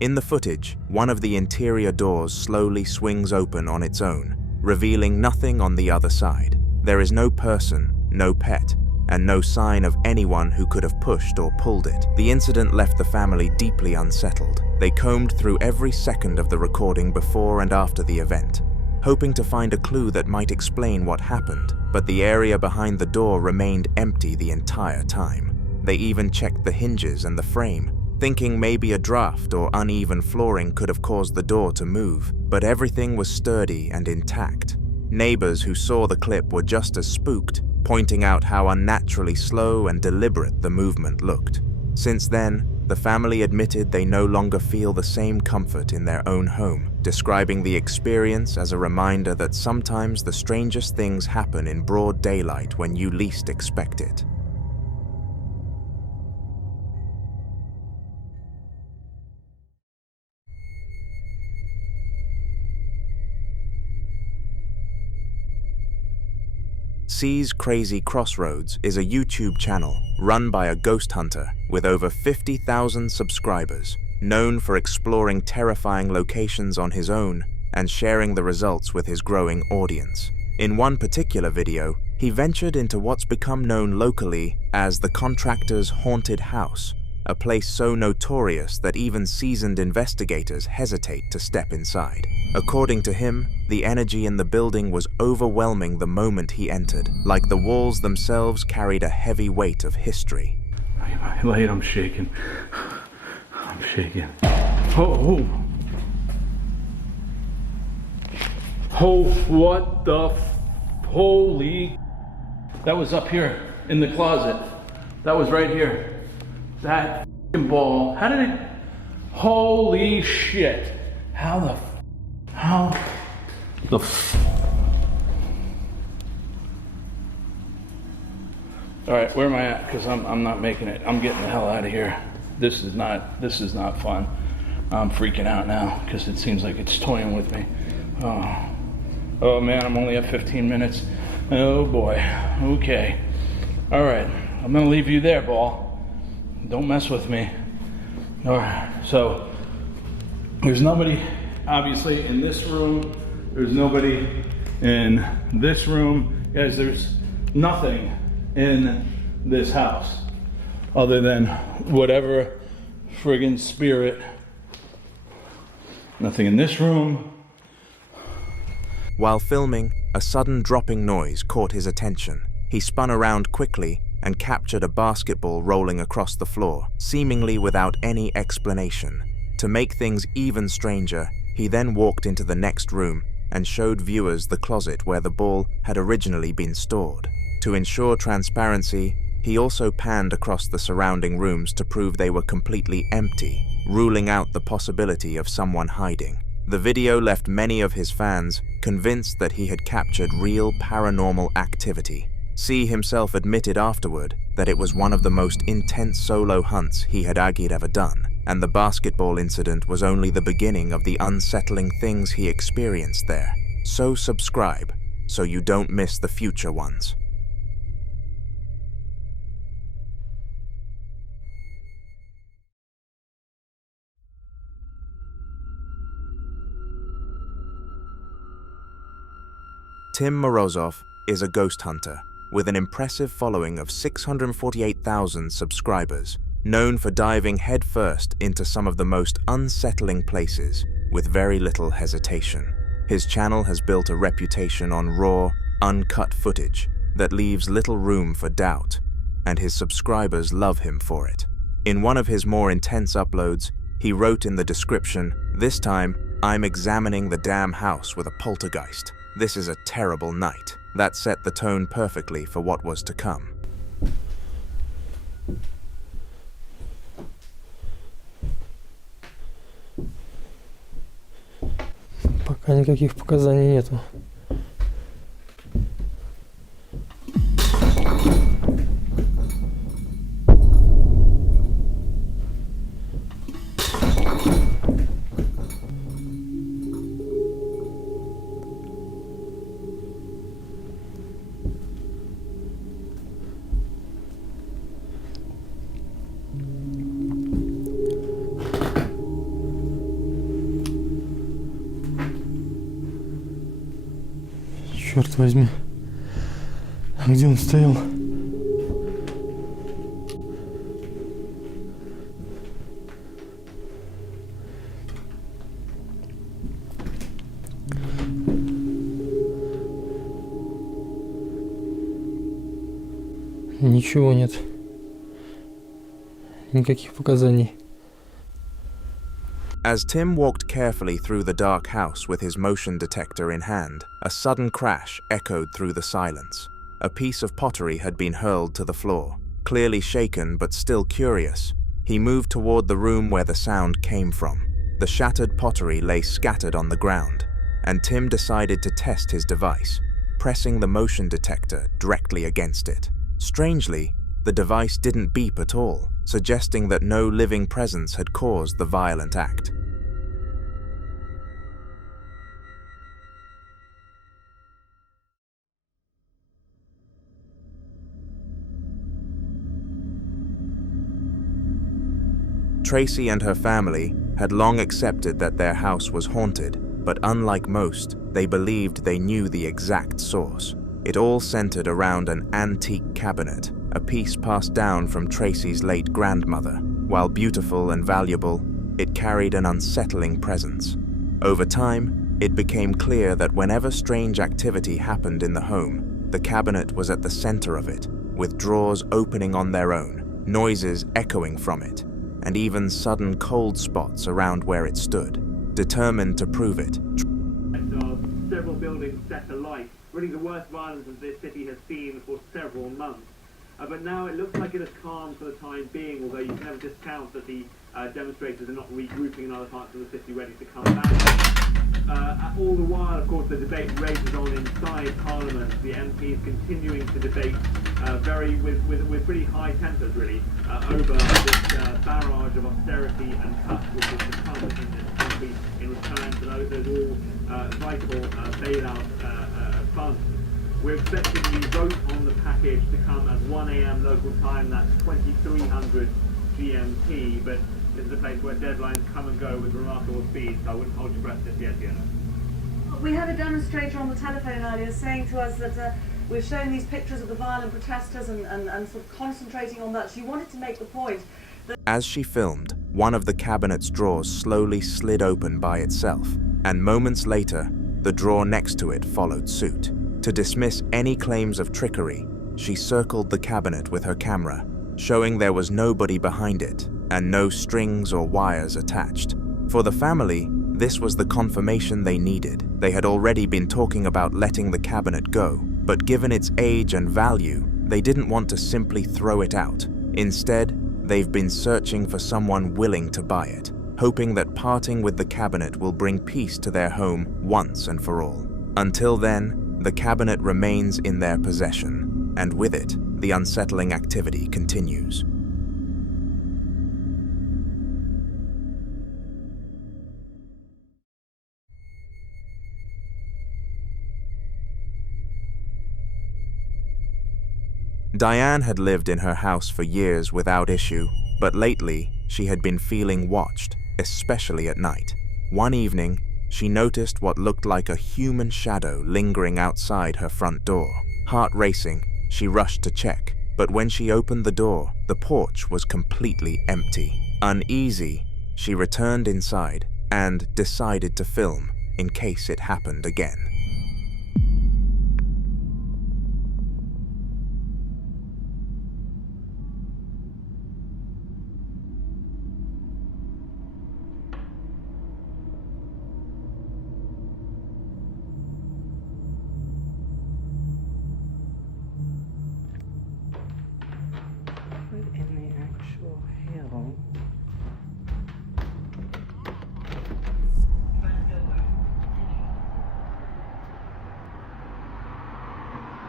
In the footage, one of the interior doors slowly swings open on its own, revealing nothing on the other side. There is no person, no pet, and no sign of anyone who could have pushed or pulled it. The incident left the family deeply unsettled. They combed through every second of the recording before and after the event, hoping to find a clue that might explain what happened, but the area behind the door remained empty the entire time. They even checked the hinges and the frame, thinking maybe a draft or uneven flooring could have caused the door to move, but everything was sturdy and intact. Neighbors who saw the clip were just as spooked, pointing out how unnaturally slow and deliberate the movement looked. Since then, the family admitted they no longer feel the same comfort in their own home, describing the experience as a reminder that sometimes the strangest things happen in broad daylight when you least expect it. C's Crazy Crossroads is a YouTube channel run by a ghost hunter with over 50,000 subscribers, known for exploring terrifying locations on his own and sharing the results with his growing audience. In one particular video, he ventured into what's become known locally as the contractor's haunted house, a place so notorious that even seasoned investigators hesitate to step inside. According to him, the energy in the building was overwhelming the moment he entered, like the walls themselves carried a heavy weight of history. I'm shaking. I'm shaking. Oh, what the holy... That was up here in the closet. That was right here. That ball. How did it... Holy shit. How the... Alright, where am I at? Because I'm not making it. I'm getting the hell out of here. This is not fun. I'm freaking out now because it seems like it's toying with me. Oh man, I'm only at 15 minutes. Oh boy. Okay. Alright, I'm gonna leave you there, ball. Don't mess with me. Alright, so there's nobody obviously in this room. There's nobody in this room. Guys, there's nothing in this house other than whatever friggin' spirit Nothing in this room. While filming, a sudden dropping noise caught his attention. He spun around quickly and captured a basketball rolling across the floor, seemingly without any explanation. To make things even stranger, he then walked into the next room and showed viewers the closet where the ball had originally been stored. To ensure transparency, he also panned across the surrounding rooms to prove they were completely empty, ruling out the possibility of someone hiding. The video left many of his fans convinced that he had captured real paranormal activity. C himself admitted afterward that it was one of the most intense solo hunts he had ever done, and the basketball incident was only the beginning of the unsettling things he experienced there. So subscribe so you don't miss the future ones. Tim Morozov is a ghost hunter with an impressive following of 648,000 subscribers, known for diving headfirst into some of the most unsettling places with very little hesitation. His channel has built a reputation on raw, uncut footage that leaves little room for doubt, and his subscribers love him for it. In one of his more intense uploads, he wrote in the description, "This time, I'm examining the damn house with a poltergeist. This is a terrible night." That set the tone perfectly for what was to come. Пока никаких показаний нету. Черт возьми, а где он стоял? Ничего нет, никаких показаний. As Tim walked carefully through the dark house with his motion detector in hand, a sudden crash echoed through the silence. A piece of pottery had been hurled to the floor. Clearly shaken but still curious, he moved toward the room where the sound came from. The shattered pottery lay scattered on the ground, and Tim decided to test his device, pressing the motion detector directly against it. Strangely, the device didn't beep at all, suggesting that no living presence had caused the violent act. Tracy and her family had long accepted that their house was haunted, but unlike most, they believed they knew the exact source. It all centered around an antique cabinet, a piece passed down from Tracy's late grandmother. While beautiful and valuable, it carried an unsettling presence. Over time, it became clear that whenever strange activity happened in the home, the cabinet was at the center of it, with drawers opening on their own, noises echoing from it, and even sudden cold spots around where it stood. Determined to prove it, several buildings set alight, really the worst violence that this city has seen for several months. But now it looks like it has calmed for the time being, although you can never discount that the demonstrators are not regrouping in other parts of the city ready to come back. All the while, of course, the debate rages on inside Parliament, the MPs continuing to debate with pretty high tempers, really, over this barrage of austerity and cuts which is to come in this country in return to those all vital bailout funds. We're expecting the vote on the package to come at 1 a.m. local time, that's 2300 GMT, but this is a place where deadlines come and go with remarkable speed, so I wouldn't hold your breath just yet, Fiona. We had a demonstrator on the telephone earlier saying to us that we're showing these pictures of the violent protesters and sort of concentrating on that. She wanted to make the point that as she filmed, one of the cabinet's drawers slowly slid open by itself, and moments later, the drawer next to it followed suit. To dismiss any claims of trickery, she circled the cabinet with her camera, showing there was nobody behind it and no strings or wires attached. For the family, this was the confirmation they needed. They had already been talking about letting the cabinet go, but given its age and value, they didn't want to simply throw it out. Instead, they've been searching for someone willing to buy it, hoping that parting with the cabinet will bring peace to their home once and for all. Until then, the cabinet remains in their possession, and with it, the unsettling activity continues. Diane had lived in her house for years without issue, but lately she had been feeling watched, especially at night. One evening, she noticed what looked like a human shadow lingering outside her front door. Heart racing, she rushed to check, but when she opened the door, the porch was completely empty. Uneasy, she returned inside and decided to film in case it happened again.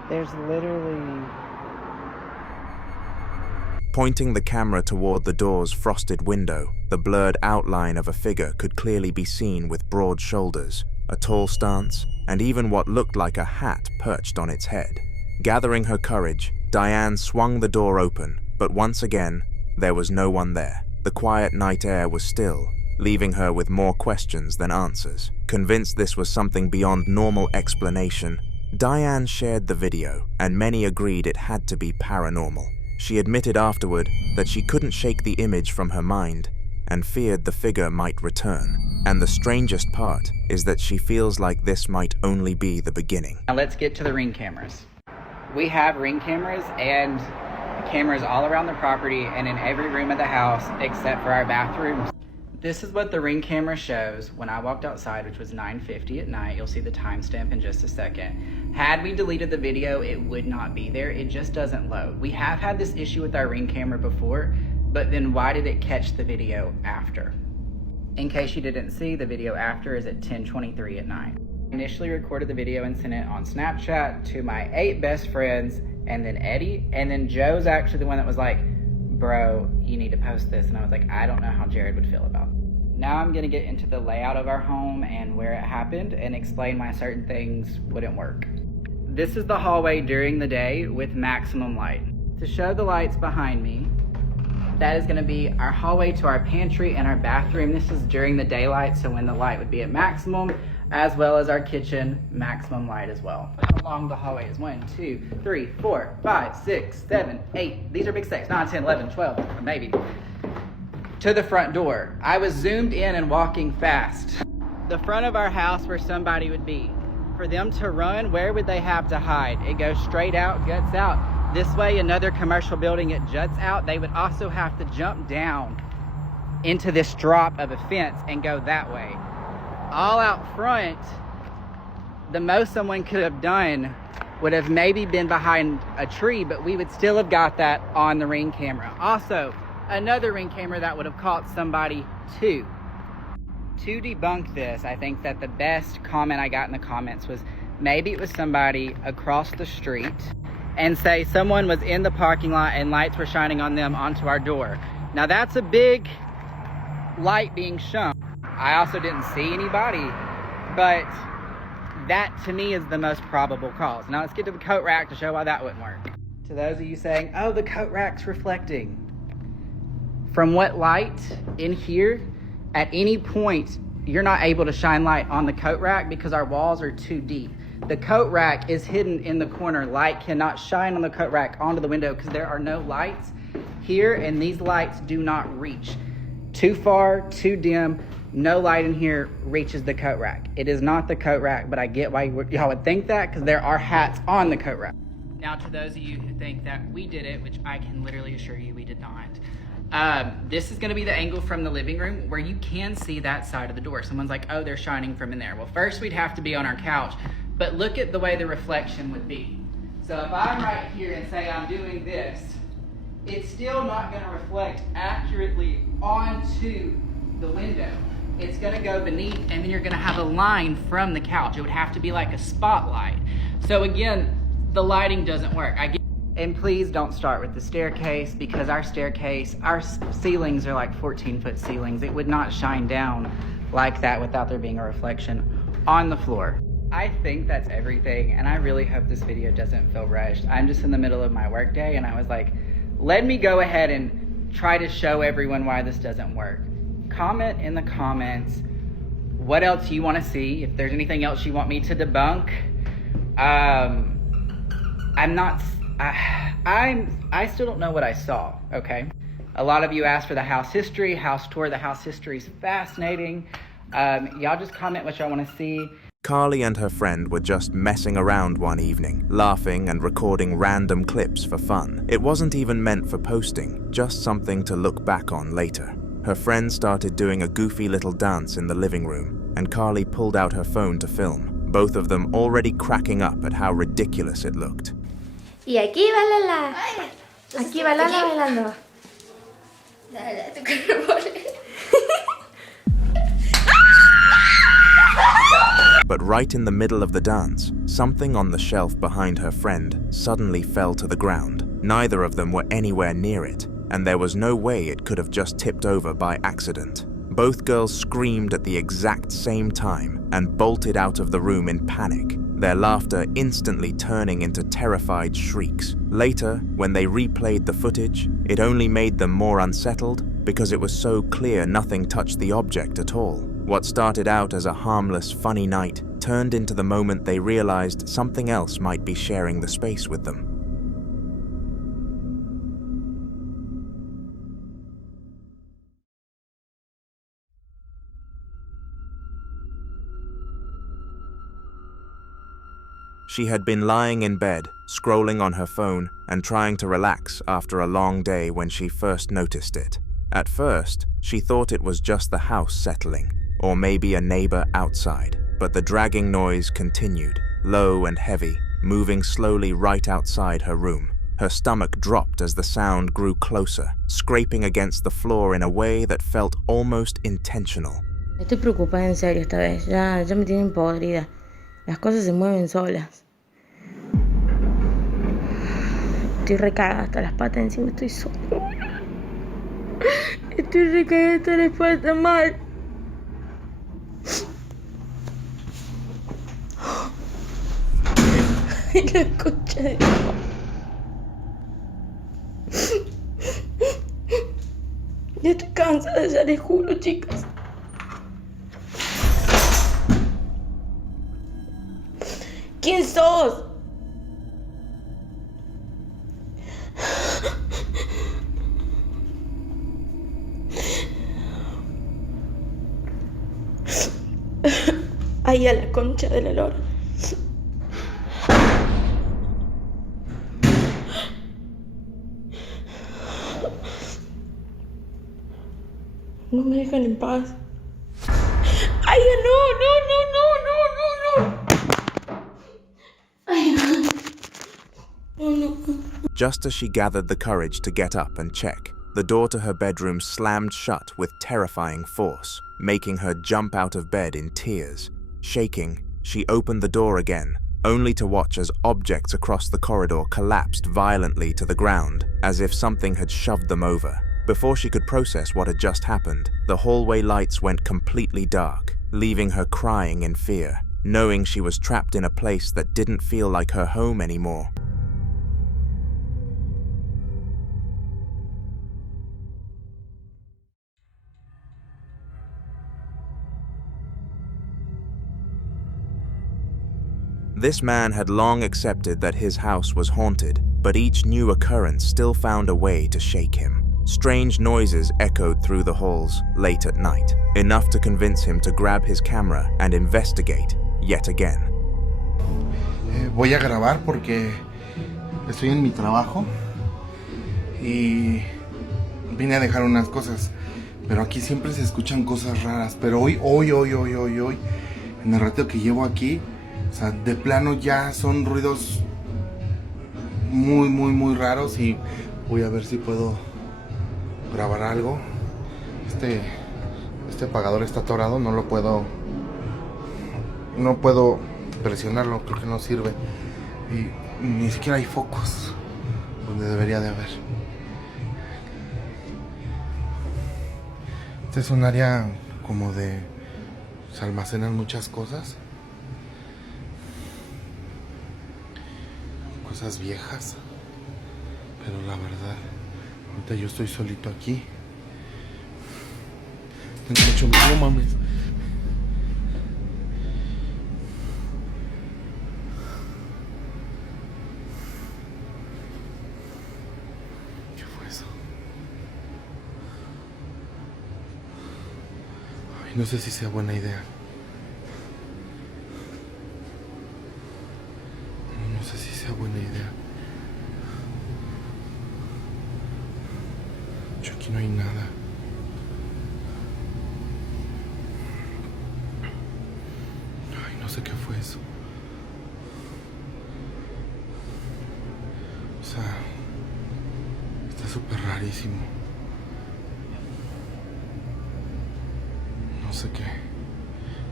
There's literally... Pointing the camera toward the door's frosted window, the blurred outline of a figure could clearly be seen with broad shoulders, a tall stance, and even what looked like a hat perched on its head. Gathering her courage, Diane swung the door open, but once again, there was no one there. The quiet night air was still, leaving her with more questions than answers. Convinced this was something beyond normal explanation, Diane shared the video, and many agreed it had to be paranormal. She admitted afterward that she couldn't shake the image from her mind and feared the figure might return. And the strangest part is that she feels like this might only be the beginning. Now let's get to the Ring cameras. We have Ring cameras and cameras all around the property and in every room of the house except for our bathrooms. This is what the Ring camera shows when I walked outside, which was 9:50 at night. You'll see the timestamp in just a second. Had we deleted the video, it would not be there. It just doesn't load. We have had this issue with our Ring camera before, but then why did it catch the video after? In case you didn't see, the video after is at 10:23 at night. I initially recorded the video and sent it on Snapchat to my 8 best friends, and then Eddie, and then Joe's actually the one that was like, bro, you need to post this. And I was like, I don't know how Jared would feel about it. Now I'm gonna get into the layout of our home and where it happened and explain why certain things wouldn't work. This is the hallway during the day with maximum light. To show the lights behind me, that is gonna be our hallway to our pantry and our bathroom. This is during the daylight, so when the light would be at maximum, as well as our kitchen, maximum light as well. How long the hallway is? 1, 2, 3, 4, 5, 6, 7, 8. These are big 6, 9, 10, 11, 12, maybe. To the front door. I was zoomed in and walking fast. The front of our house where somebody would be. For them to run, where would they have to hide? It goes straight out, guts out. This way, another commercial building, it juts out. They would also have to jump down into this drop of a fence and go that way. All out front, the most someone could have done would have maybe been behind a tree, but we would still have got that on the Ring camera. Also, another Ring camera that would have caught somebody too. To debunk this, I think that the best comment I got in the comments was maybe it was somebody across the street and say someone was in the parking lot and lights were shining on them onto our door. Now that's a big light being shown. I also didn't see anybody, but that to me is the most probable cause. Now let's get to the coat rack to show why that wouldn't work. To those of you saying, oh, the coat rack's reflecting. From what light in here, at any point, you're not able to shine light on the coat rack because our walls are too deep. The coat rack is hidden in the corner. Light cannot shine on the coat rack onto the window because there are no lights here, and these lights do not reach. Too far, too dim, no light in here reaches the coat rack. It is not the coat rack, but I get why y'all would think that, because there are hats on the coat rack. Now, to those of you who think that we did it, which I can literally assure you we did not, this is going to be the angle from the living room where you can see that side of the door. Someone's like, oh, they're shining from in there. Well, first we'd have to be on our couch, but look at the way the reflection would be. So if I'm right here and say I'm doing this, it's still not going to reflect accurately onto the window. It's going to go beneath, and then you're going to have a line from the couch. It would have to be like a spotlight. So again, the lighting doesn't work. And please don't start with the staircase, because our staircase, our ceilings are like 14-foot ceilings. It would not shine down like that without there being a reflection on the floor. I think that's everything, and I really hope this video doesn't feel rushed. I'm just in the middle of my work day, and I was like, let me go ahead and try to show everyone why this doesn't work. Comment in the comments what else you want to see, if there's anything else you want me to debunk. I still don't know what I saw, okay? A lot of you asked for the house history, house tour. The house history is fascinating. Y'all just comment what y'all want to see. Carly and her friend were just messing around one evening, laughing and recording random clips for fun. It wasn't even meant for posting, just something to look back on later. Her friend started doing a goofy little dance in the living room, and Carly pulled out her phone to film, both of them already cracking up at how ridiculous it looked. Y aquí va Lala. Aquí va Lala bailando. Dale, tu cuerpo. But right in the middle of the dance, something on the shelf behind her friend suddenly fell to the ground. Neither of them were anywhere near it, and there was no way it could have just tipped over by accident. Both girls screamed at the exact same time and bolted out of the room in panic, their laughter instantly turning into terrified shrieks. Later, when they replayed the footage, it only made them more unsettled because it was so clear nothing touched the object at all. What started out as a harmless, funny night turned into the moment they realized something else might be sharing the space with them. She had been lying in bed, scrolling on her phone and trying to relax after a long day when she first noticed it. At first, she thought it was just the house settling, or maybe a neighbor outside, but the dragging noise continued, low and heavy, moving slowly right outside her room. Her stomach dropped as the sound grew closer, scraping against the floor in a way that felt almost intentional. Estoy preocupada en serio esta vez, ya me tienen podrida. Las cosas se mueven solas. Estoy recagada hasta las patas, encima estoy sola. Estoy recagada hasta las patas mal. Ay, la concha de... Ya estoy cansada, ya les juro, chicas. ¿Quién sos? Ay, a la concha de la lora. No me dejan en paz. Ay, no. Ay, no. Just as she gathered the courage to get up and check, the door to her bedroom slammed shut with terrifying force, making her jump out of bed in tears. Shaking, she opened the door again, only to watch as objects across the corridor collapsed violently to the ground, as if something had shoved them over. Before she could process what had just happened, the hallway lights went completely dark, leaving her crying in fear, knowing she was trapped in a place that didn't feel like her home anymore. This man had long accepted that his house was haunted, but each new occurrence still found a way to shake him. Strange noises echoed through the halls late at night, enough to convince him to grab his camera and investigate yet again. Voy a grabar porque estoy en mi trabajo y vine a dejar unas cosas, pero aquí siempre se escuchan cosas raras, pero hoy, en el rato que llevo aquí, o sea, de plano ya son ruidos muy raros y voy a ver si puedo grabar algo. Este apagador está atorado, no puedo presionarlo, creo que no sirve y ni siquiera hay focos donde debería de haber. Este es un área como de... se almacenan muchas cosas viejas, pero la verdad ahorita yo estoy solito aquí, tengo mucho miedo, no mames. ¿Qué fue eso? Ay, no sé si sea buena idea. No sé si sea buena idea. Yo aquí no hay nada. Ay, no sé qué fue eso. O sea, está súper rarísimo. No sé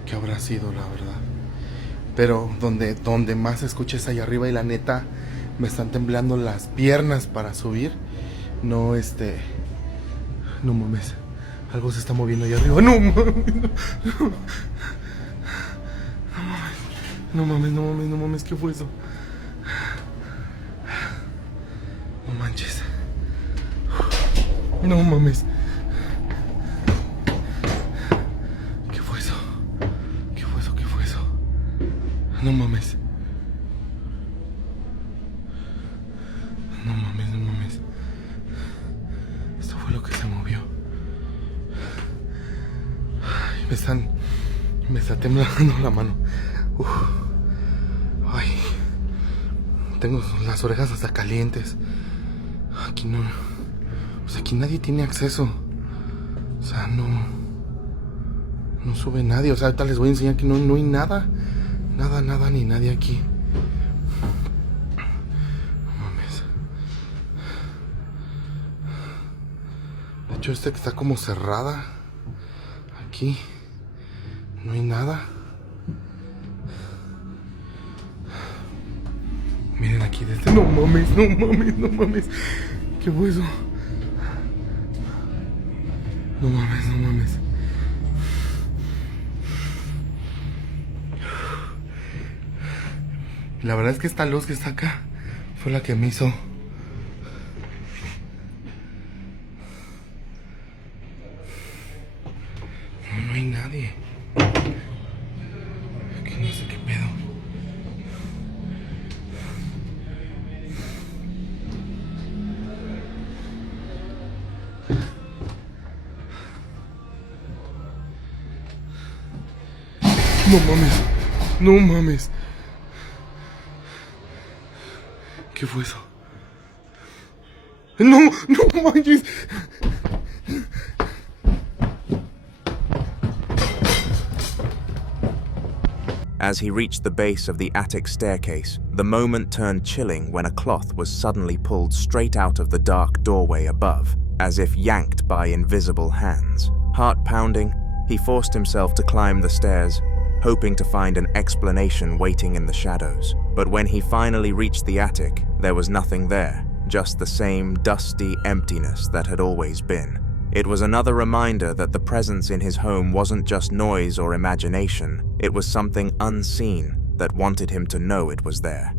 qué habrá sido, la verdad. Pero donde más se escucha es allá arriba y la neta me están temblando las piernas para subir. No, no mames. Algo se está moviendo allá arriba. No mames. No mames. ¿Qué fue eso? No manches. No mames. No mames. Esto fue lo que se movió. Ay, me está temblando la mano. Ay. Tengo las orejas hasta calientes. Aquí no. O sea, aquí nadie tiene acceso. O sea, no sube nadie. O sea, ahorita les voy a enseñar que no hay nada. Nada, ni nadie aquí. No mames. De hecho, que está como cerrada. Aquí. No hay nada. Miren aquí desde... No mames. ¿Qué fue eso? No mames. La verdad es que esta luz que está acá fue la que me hizo. No hay nadie. Aquí no sé qué pedo. No mames. ¿Qué fue eso? No manches. As he reached the base of the attic staircase, the moment turned chilling when a cloth was suddenly pulled straight out of the dark doorway above, as if yanked by invisible hands. Heart pounding, he forced himself to climb the stairs, hoping to find an explanation waiting in the shadows. But when he finally reached the attic, there was nothing there, just the same dusty emptiness that had always been. It was another reminder that the presence in his home wasn't just noise or imagination, it was something unseen that wanted him to know it was there.